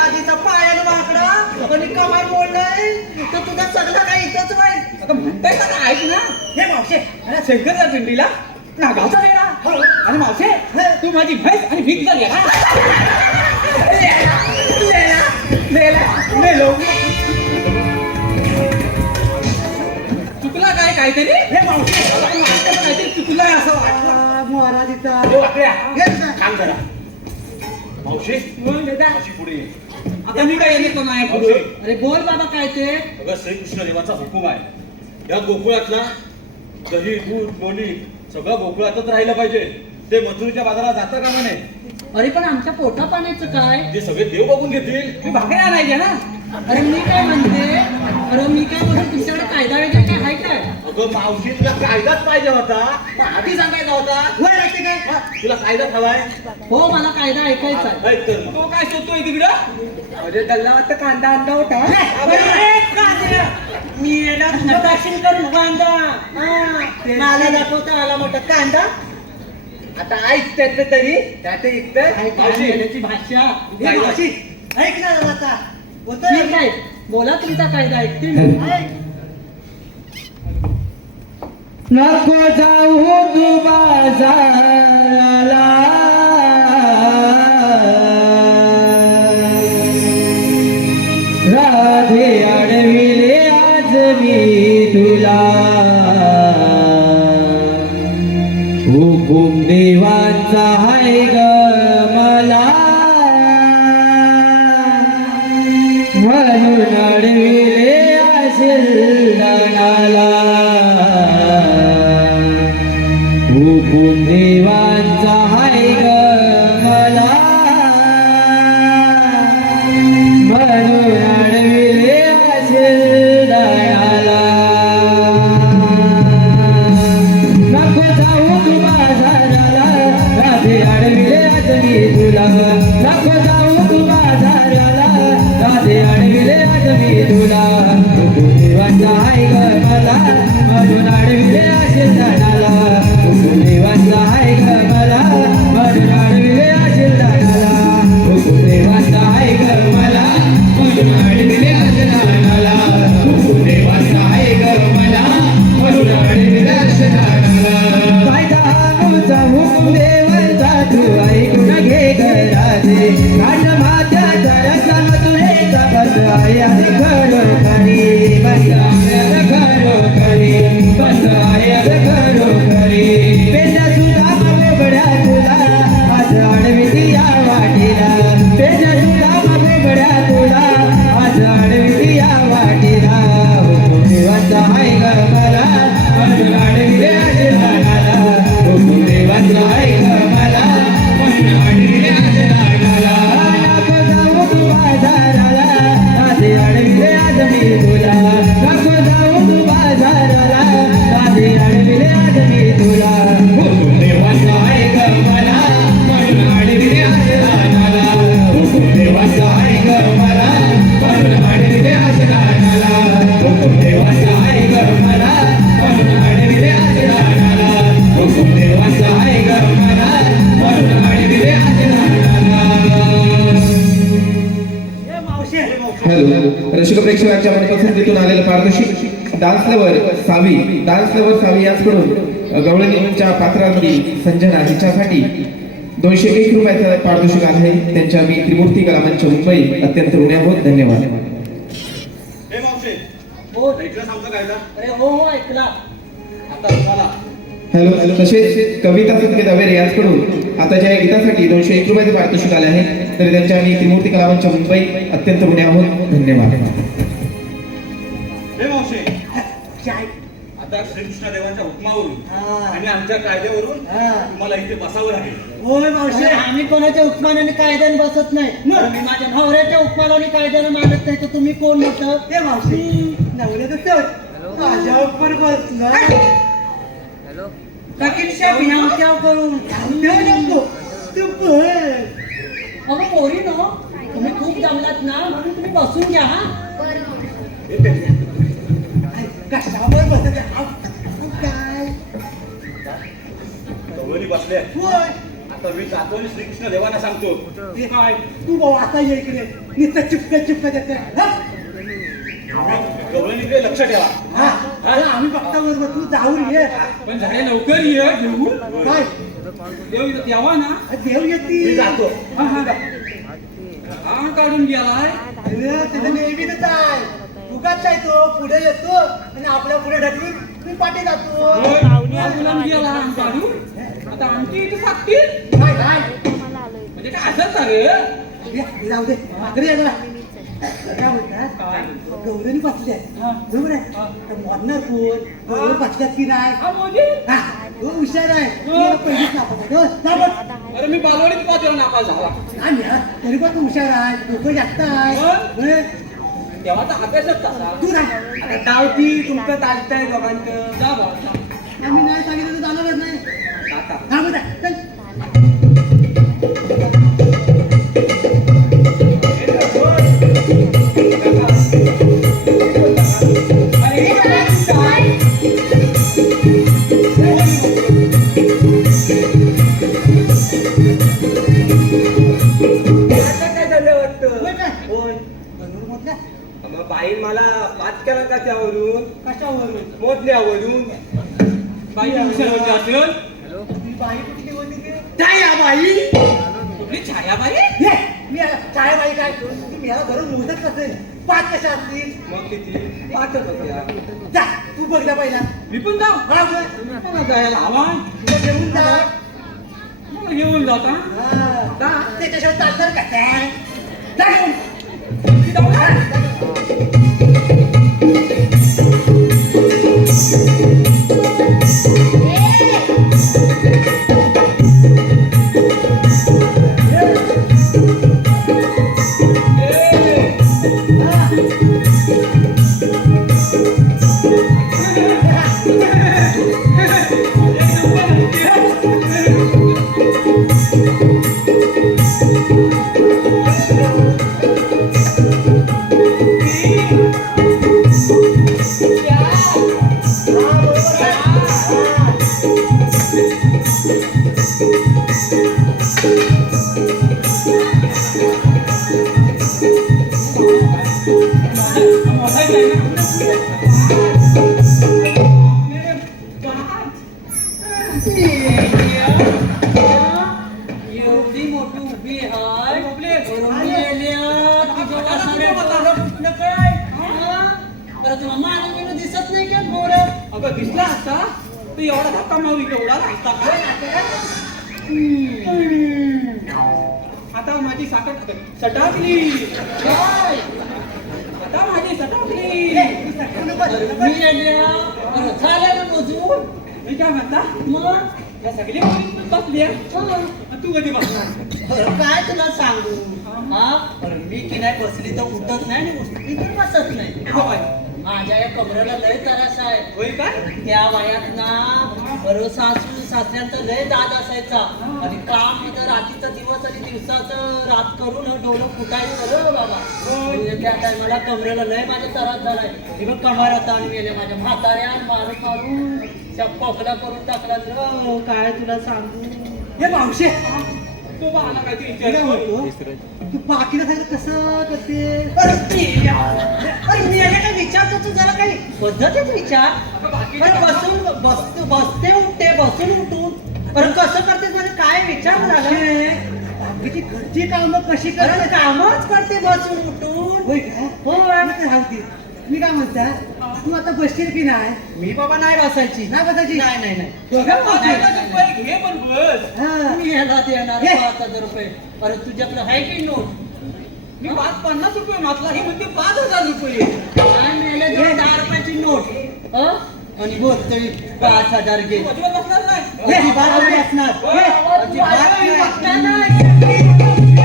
आधीचा पायानं वाकडा आणि कमाल बोललाय तर तुझा सगळा काही इथंच वाईट. आता म्हणताय का ऐक ना. हे मावशे अरे शंकराच्या पिंडीला नागाचा वेळा आणि मावशे तू माझी म्हैस आणि भीक झाली चुकला काय काहीतरी हे मावशे काहीतरी चुकलाय असं वाटलं. महाराजीचा थांब जरा मावशी मग दादा, अशी पुढे ये. आता मी काय येतो नाही पुढे. अरे बोल बाबा काय ते. अगं श्रीकृष्ण देवाचा हुकूम आहे या गोकुळातला दही दूध लोणी सगळं गोकुळातच राहिलं पाहिजे. ते मथुरीच्या बाजारात जातं का म्हणे. अरे पण आमच्या पोटा पाण्याचं काय. जे सगळे देव बघून घेतील. मी भाकरी आणायचे ना. अरे मी काय म्हणते, अरे मी काय म्हणते तुमच्याकडे कायदा वगैरे काय आहे काय. अगं मावशी तुला कायदाच पाहिजे होता मग आधी सांगायचा होता. हा, तुला कायदाच हवाय. हो मला कायदा ऐकायचा आहे. ऐक तर मग. तो काय शोधतोय तिकडं. अरे त्याला वाटतं कांदा आणला होता. मी याला दक्षिण करून कांदा मला दाखवता आला मोठा कांदा. आता ऐक त्यातलं तरी त्यात कायद्याची भाषा. मावशी ऐक ना आता बोलतोय. ठीक आहे बोला तुमचा कायदा ऐकते मी. ऐक. नको जाऊ तू बाजाराला राधे अडविले आज मी तुला हुकुम देवाचा हाय ग मला म्हणून अडविले असेल दणाला हुकुम देवांचा हाय ग मला म्हणून अडविले असेल दणाला नको जाऊ तू बाजाराला राधे अडविले आज मी तुला नको जाऊ तू बाजाराला राधे अडविले आज मी तुला हुकुम देवांचा हाय ग मला म्हणून अडविले असेल दणाला हुकुम देवांचा हाय ग मला म्हणून अडविले असेल दणाला हुकुम देवांचा हाय ग मला म्हणून अडविले असेल दणाला हुकुम देवांचा हाय ग मला म्हणून अडविले असेल दणाला कायदा तुझा हुकुम देवांचा तू ऐकून घे ग राधे कान मात्याचा रस्ता तुझे बस आहे आणि खरोखरी बस आहे खरोखरी बस आहे खरोखरी पेजा सुद्धा बघड्या तुला आज अडविती या वाटीला पेजा सुद्धा बघड्या तुला आज अडविती या वाटीला हुकुम देवाचा हाय ग मला म्हणून अडविले असेल दणाला हुकुम देवाचा हाय ग मला म्हणून अडविले असेल दणाला नको जाऊ तू बाजाराला राधे अडविले आज मी तुला नको जाऊ तू बाजाराला राधे अडविले आज मी तुला हुकुम देवाचा हाय ग मला म्हणून अडविले असेल दणाला हुकुम देवाचा हाय ग मला म्हणून अडविले असेल दणाला हुकुम देवाचा हाय ग मला म्हणून अडविले असेल दणाला हुकुम देवाचा हाय ग मला म्हणून अडविले असेल दणाला. हे मावशी हॅलो रसिक प्रेक्षकांच्या मनपसंतीतून आलेलं पारितोषिक डान्स लवर सावी यांच्याकडून गवळणीच्या पात्रांनी संजना हिच्यासाठी 201 रुपयाचं पारितोषिक आहे. त्यांच्या मी त्रिमूर्ती कला मंच मुंबई अत्यंत ऋण्याभूत धन्यवाद. हे मावशी हो ऐकलं सांगतो कायदा. अरे हो हो ऐकला. आता तुम्हाला हॅलो तसेच कविता संकेत अवेर यांच्याकडून आता ज्या गीतासाठी 201 रुपयाचे पारितोषिक आले आहे तर त्यांच्या मी त्रिमूर्ती कला मंच मुंबई अत्यंत ऋण्याभूत धन्यवाद. श्रीकृष्णदेवांच्या हुकमावरून हा. आणि आमच्या कायद्यावरून हा. तुम्हाला इथे बसावं लागेल. होय मावशी आम्ही कोणाच्या हुकमानाने कायद्याने बसत नाही पण मी माझ्या नवऱ्याच्या हुकमानाने कायद्याने मानत नाही तर तुम्ही कोण होतं ते मावशी नवऱ्याचं माझ्या उपर बसलं करून तू बस. अगं पोरी नो तुम्ही खूप जमलात ना म्हणून तुम्ही बसून घ्या हा बरं. कशावर बसत काय गवळणी बसले. होय आता मी जातो आणि श्रीकृष्ण देवांना सांगतो. हे काय तू भाऊ आता ये इकडे नुसतं चिपकत येते गवळणीकडे लक्ष ठेवा. आम्ही बघता बरोबर तू जाऊन ये पण झाले लवकर ये घेऊ काय देव यावा ना. देव मी येते जातो. हा काढून गेलाय. त्याचं नेहमीच आहे उगाच आहे तो पुढे येतो आणि आपल्या पुढे ढकलून मी पाठी जातो मुलांना गेला काढून आता आमची इथे सापतील काय काय म्हणजे काय असंच रे. ये, जाऊ दे मागरे ये जरा काय म्हणतात गौरणी बसल्या बरोबर आहे तर मरणार कोण गौरव बसल्यात की नाही हा मोदी हा, तो हुशार आहे तो पहिलीच नापास आहे. नापास. अरे मी बालवाडीत पाच वेळा नापास झाला. आणि हा, तरी पण तू हुशार आहे डोकं जास्त आहे होय. तेव्हाचा अभ्यासच तसा. तू ना आता डावती तुमचं चालतंय दोघांचं. जा भाऊ आम्ही नाही सांगितलं तर जाणारच नाही आता हा बेटा चल काय झालं वाटतं. होय काय बनवून म्हटलं मग बाई मला पाच केला का त्यावरून कशावरून मोजल्यावरून बाई हुशार होती असेल. ती बाई कुठली होती ती? छाया बाई कुठली छाया बाई. ये, मी याला काय बाई काय ती मी याला धरून मोजत कसं पाच कशा असतील मग किती पाचच होत्या. जा तू बघ जा पहिला मी पण जाऊ. हा बघ. मला जायला हवा. तुला घेऊन जा मला घेऊन जाता. हा. त्याच्याशिवाय चालणार का काय जा घेऊन. मी जाऊ का? एवढी मोठी उभी आहे कुठलं काय तर तुला मानवीनं दिसत नाही का मोर अगं दिसला असता तू एवढा धक्का मारू केवढा असता काय. आता माझी साखर सटाकली. आता माझी सटाकली. मी येल्या झालं ना मोजून मी काय म्हणता मग या सगळी मुली बसल्या. तू कधी बसणार. काय तुला सांगू हा अरे मी की नाही बसली तर उठत नाही आणि उठली तर बसत नाही होय माझ्या या कमरेला लय त्रास आहे होय काय. त्या वयात ना बरोबर सासू सासऱ्यांचा लय दाद असायचा आणि काम इथं रात्रीचा दिवस आणि दिवसाचं रात करून डोळं फुटायचं रे बाबा त्या टायमाला कमरेला लय माझा त्रास झालाय हे बघ कमर आता आणि गेले माझ्या म्हाताऱ्या मारून मारून त्या पकला करून टाकला रे काय तुला सांगू हे मावशे तो आला काय ते काय विचार. म्हणतो तू बाकीला सांगितलं कसं करते अरे मी याला काय विचारतो तू जरा काही पद्धतीत विचार अगं बाकी अरे बसते उठते बसून उठून अरे कसं करते म्हणजे काय विचार झाला बाकीची घरची कामं कशी अरे करते कामच करते बसून उठून होय काय होय. मग ते राहते. मी काय म्हणता तू आता बसशील की नाही मी बाबा नाही बसायची नाही बसायची नाही नाही नाही दोघं बसायची. 5,000 रुपये घे पण बस. हा. मी ह्याला देणार हे. 5,000 रुपये अरे तुझ्याकडे आहे की नोट मी 50 रुपये मागला. ही म्हणते 5,000 रुपये. काय मिळाले 10 रुपयाची नोट आणि बोलतोय 5,000 घे तू अजिबात बसणार नाही. हे अजिबात नाही असणार. हे अजिबात नाही. बघणार नाही.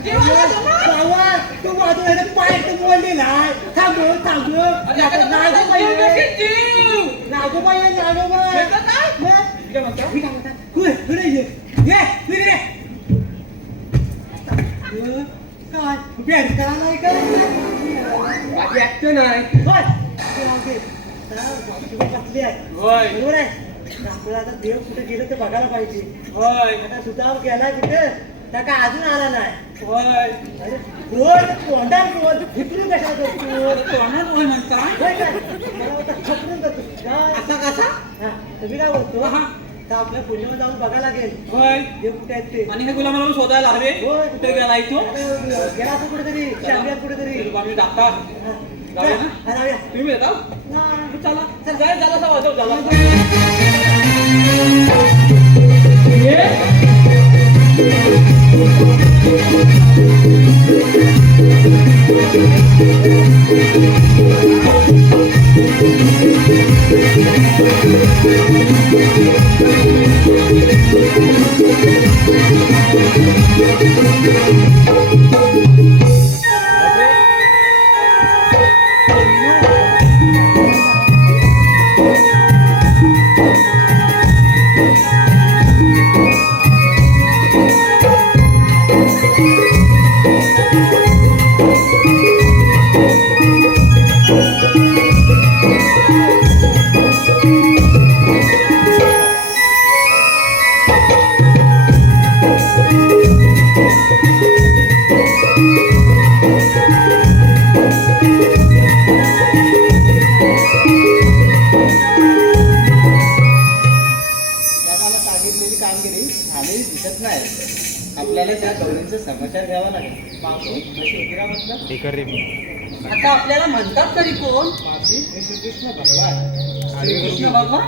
बाबा, तू माझं हे पाय तर बोलली नाही. थांबव, थांबव. नागोबाई आहे. नागोबाई आहे, नागोबाई. मग? मी काय म्हणता? पुढे ये. ये, इकडे. काय? भेट करायला काय? बाकी ऍक्शन आहे. होय. ओके. बाकी बसली आहे. होय. बरोबर आहे. आपल्याला आता देव कुठे गेलं ते बघायला पाहिजे. होय. आता सुद्धा गेला कुठे त्या काय अजून आला नाही. होय. अरे गोड तोंडात गोड फिकरू कशा करतो तोंडात होय म्हणता. होय काय? मला वाटतं खपरून करतो काय? असा कसा? हा, तुम्ही काय बोलतो हा. तर आपल्या पुण्यावर जाऊन बघायला लागेल होय. हे कुठे आहेत ते. आणि हे गुलामाला शोधायला हवे. होय. कुठे गेला तो? आता गेला तो कुठेतरी शांग्यात कुठेतरी. आम्ही टाकता. हा. जाऊया ना? हा, जाऊया. तुम्ही येता? हा. चला. चल झाला वाजव झाला. सांगितलेली कामगिरी झालेली दिसत नाही. आपल्याला त्या गौरींचा समाचार घ्यावा लागेल. मावशी, मी श्रीराम म्हटलं. आता आपल्याला म्हणतात तरी कोण? मावशी, मी श्रीकृष्ण भगवान. श्रीकृष्ण भगवान.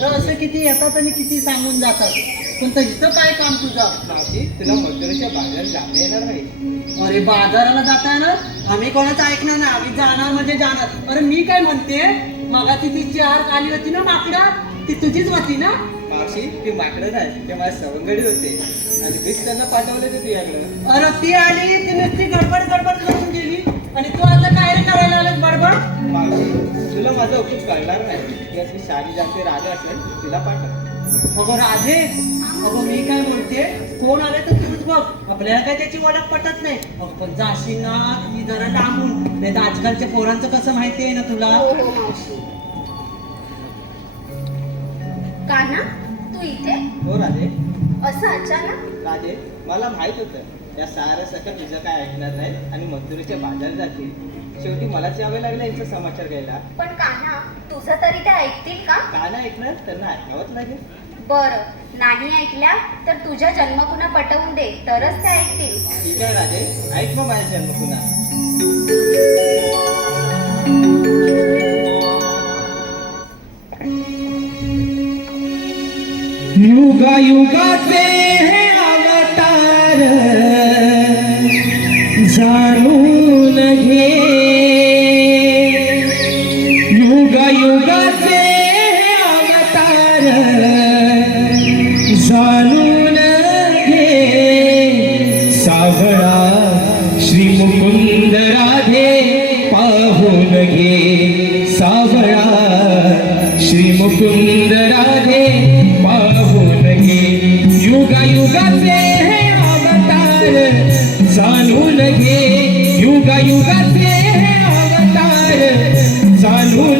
तर असं किती येतात आणि किती सांगून जातात, पण तर इथं काय काम तुझं? मावशी, तुला मथुरेच्या बाजारात जाता येणार नाही. अरे बाजाराला जाता येणार? आम्ही कोणाचं ऐकणार नाही, आम्ही जाणार म्हणजे जाणार. अरे मी काय म्हणते, मगाची ती चार आली होती ना माकडा, ती तुझीच होती ना? मावशी, ती माकडं नाही, ते माझ्या सवंगडी होते आणि मीच त्यांना पाठवले ते तुझ्याकडं. अरे ती आली, ती नुसती गडबड गडबड करून गेली, आणि तू आता काय रे करायला आलास बडबड? मावशी, तुला माझं खूप कळणार नाही. ती शाली जाते राजा असेल, तिला पाठव. अगं राधे, अगं मी काय म्हणते, कोण आले तर तूच बघ, आपल्याला काय त्याची ओळख पटत नाही. पण जाशील ना ती जरा लांबून, नाही तर आजकालच्या पोरांचं कसं माहिती आहे ना तुला. हो हो मावशी. कान्हा, तू इथे हो राधे. असं अचानक? राधे, मला माहित होतं त्या साऱ्या सकट तुझं काय ऐकणार नाही आणि मथुरेच्या बाजारात जातील. शेवटी मलाच यावे लागलं यांचा समाचार घ्यायला. पण कान्हा, तुझं तरी ते ऐकतील का? का नाही ऐकणार? त्यांना ऐकावंच लागेल. बरं, नाही ऐकल्या तर तुझ्या जन्मकुना पटवून दे, तरच ते ऐकतील. ठीक आहे राधे, ऐक मग माझ्या जन्मकुना. युगायुगाचे हे अवतार जाणून घे. युगायुगाचे हे अवतार जाणून घे. सावळा श्री मुकुंद राधे पाहून घे. सावळा श्री मुकुंद राधे पाहून घे. युगायुगाचे हे अवतार जाणून घे. युगायुगाचे हे अवतार जाणून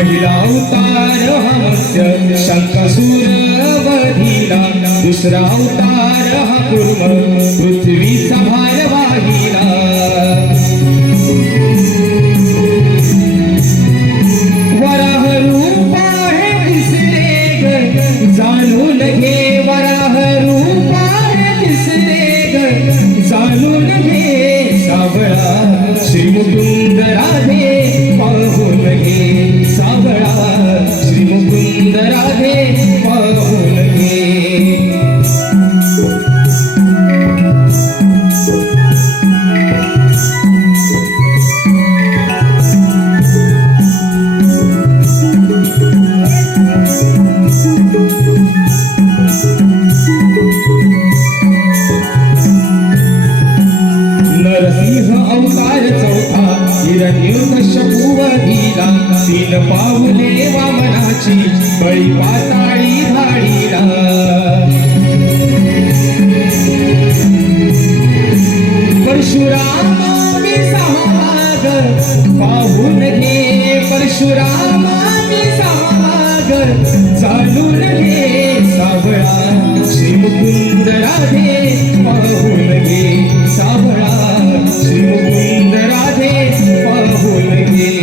पहिला अवतार हा मत्स्य शंकासूर वधिला, दुसरा अवतार हा कुर्म पृथ्वीचा भार वाहिला. वराह रूप आहे दिसले ग जाणून घे, वराह रूप आहे दिसले ग जाणून घे. सावळा श्री मुकुंद राधे पाहून घे, सावळा श्री मुकुंद राधे पाहून घे. नरसिंह अवतार चौथा हिरण्यकश्यपू वधिला, तीन पाऊले वामनाची बळी पाताळी धाडीला. परशुरामाने सहाग पाहून घे, परशुरामाने सहाग जाणून घे. सावळा श्री मुकुंद राधे पाहून घे, सावळा श्री मुकुंद राधे पाहून घे.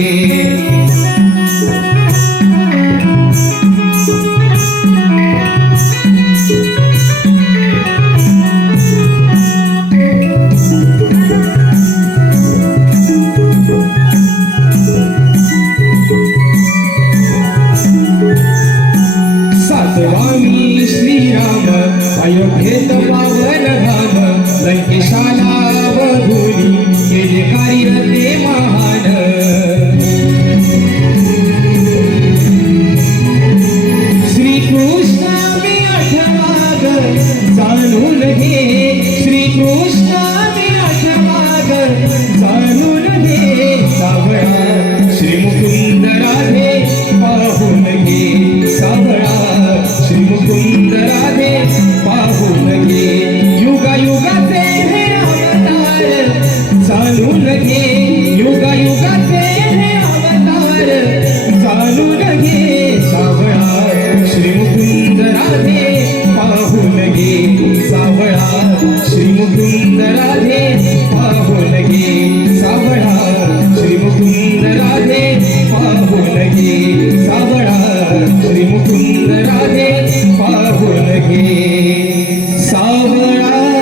सातवामी श्रीराम अयोध्येत पावन धाम, लंकेशाला वधूनी केले कार्य ते महान. श्रीकृष्ण मी आठवाग जाणून घे, श्रीकृष्ण मी आठवाग जाणून घे. सावळा श्री मुकुंद राधे पाहून घे, सावळा श्री मुकुंद राधे पाहून घे. युगायुगाचे हे अवतार जाणून घे, युगायुगाचे हे अवतार जाणून घे. सावळा श्री मुकुंद राधे पाहून घे, सावळा श्री मुकुंद राधे पाहून घे, सावळा श्री मुकुंद राधे पाहून घे, सावळा श्री मुकुंद राधे पाहून घे. सावळा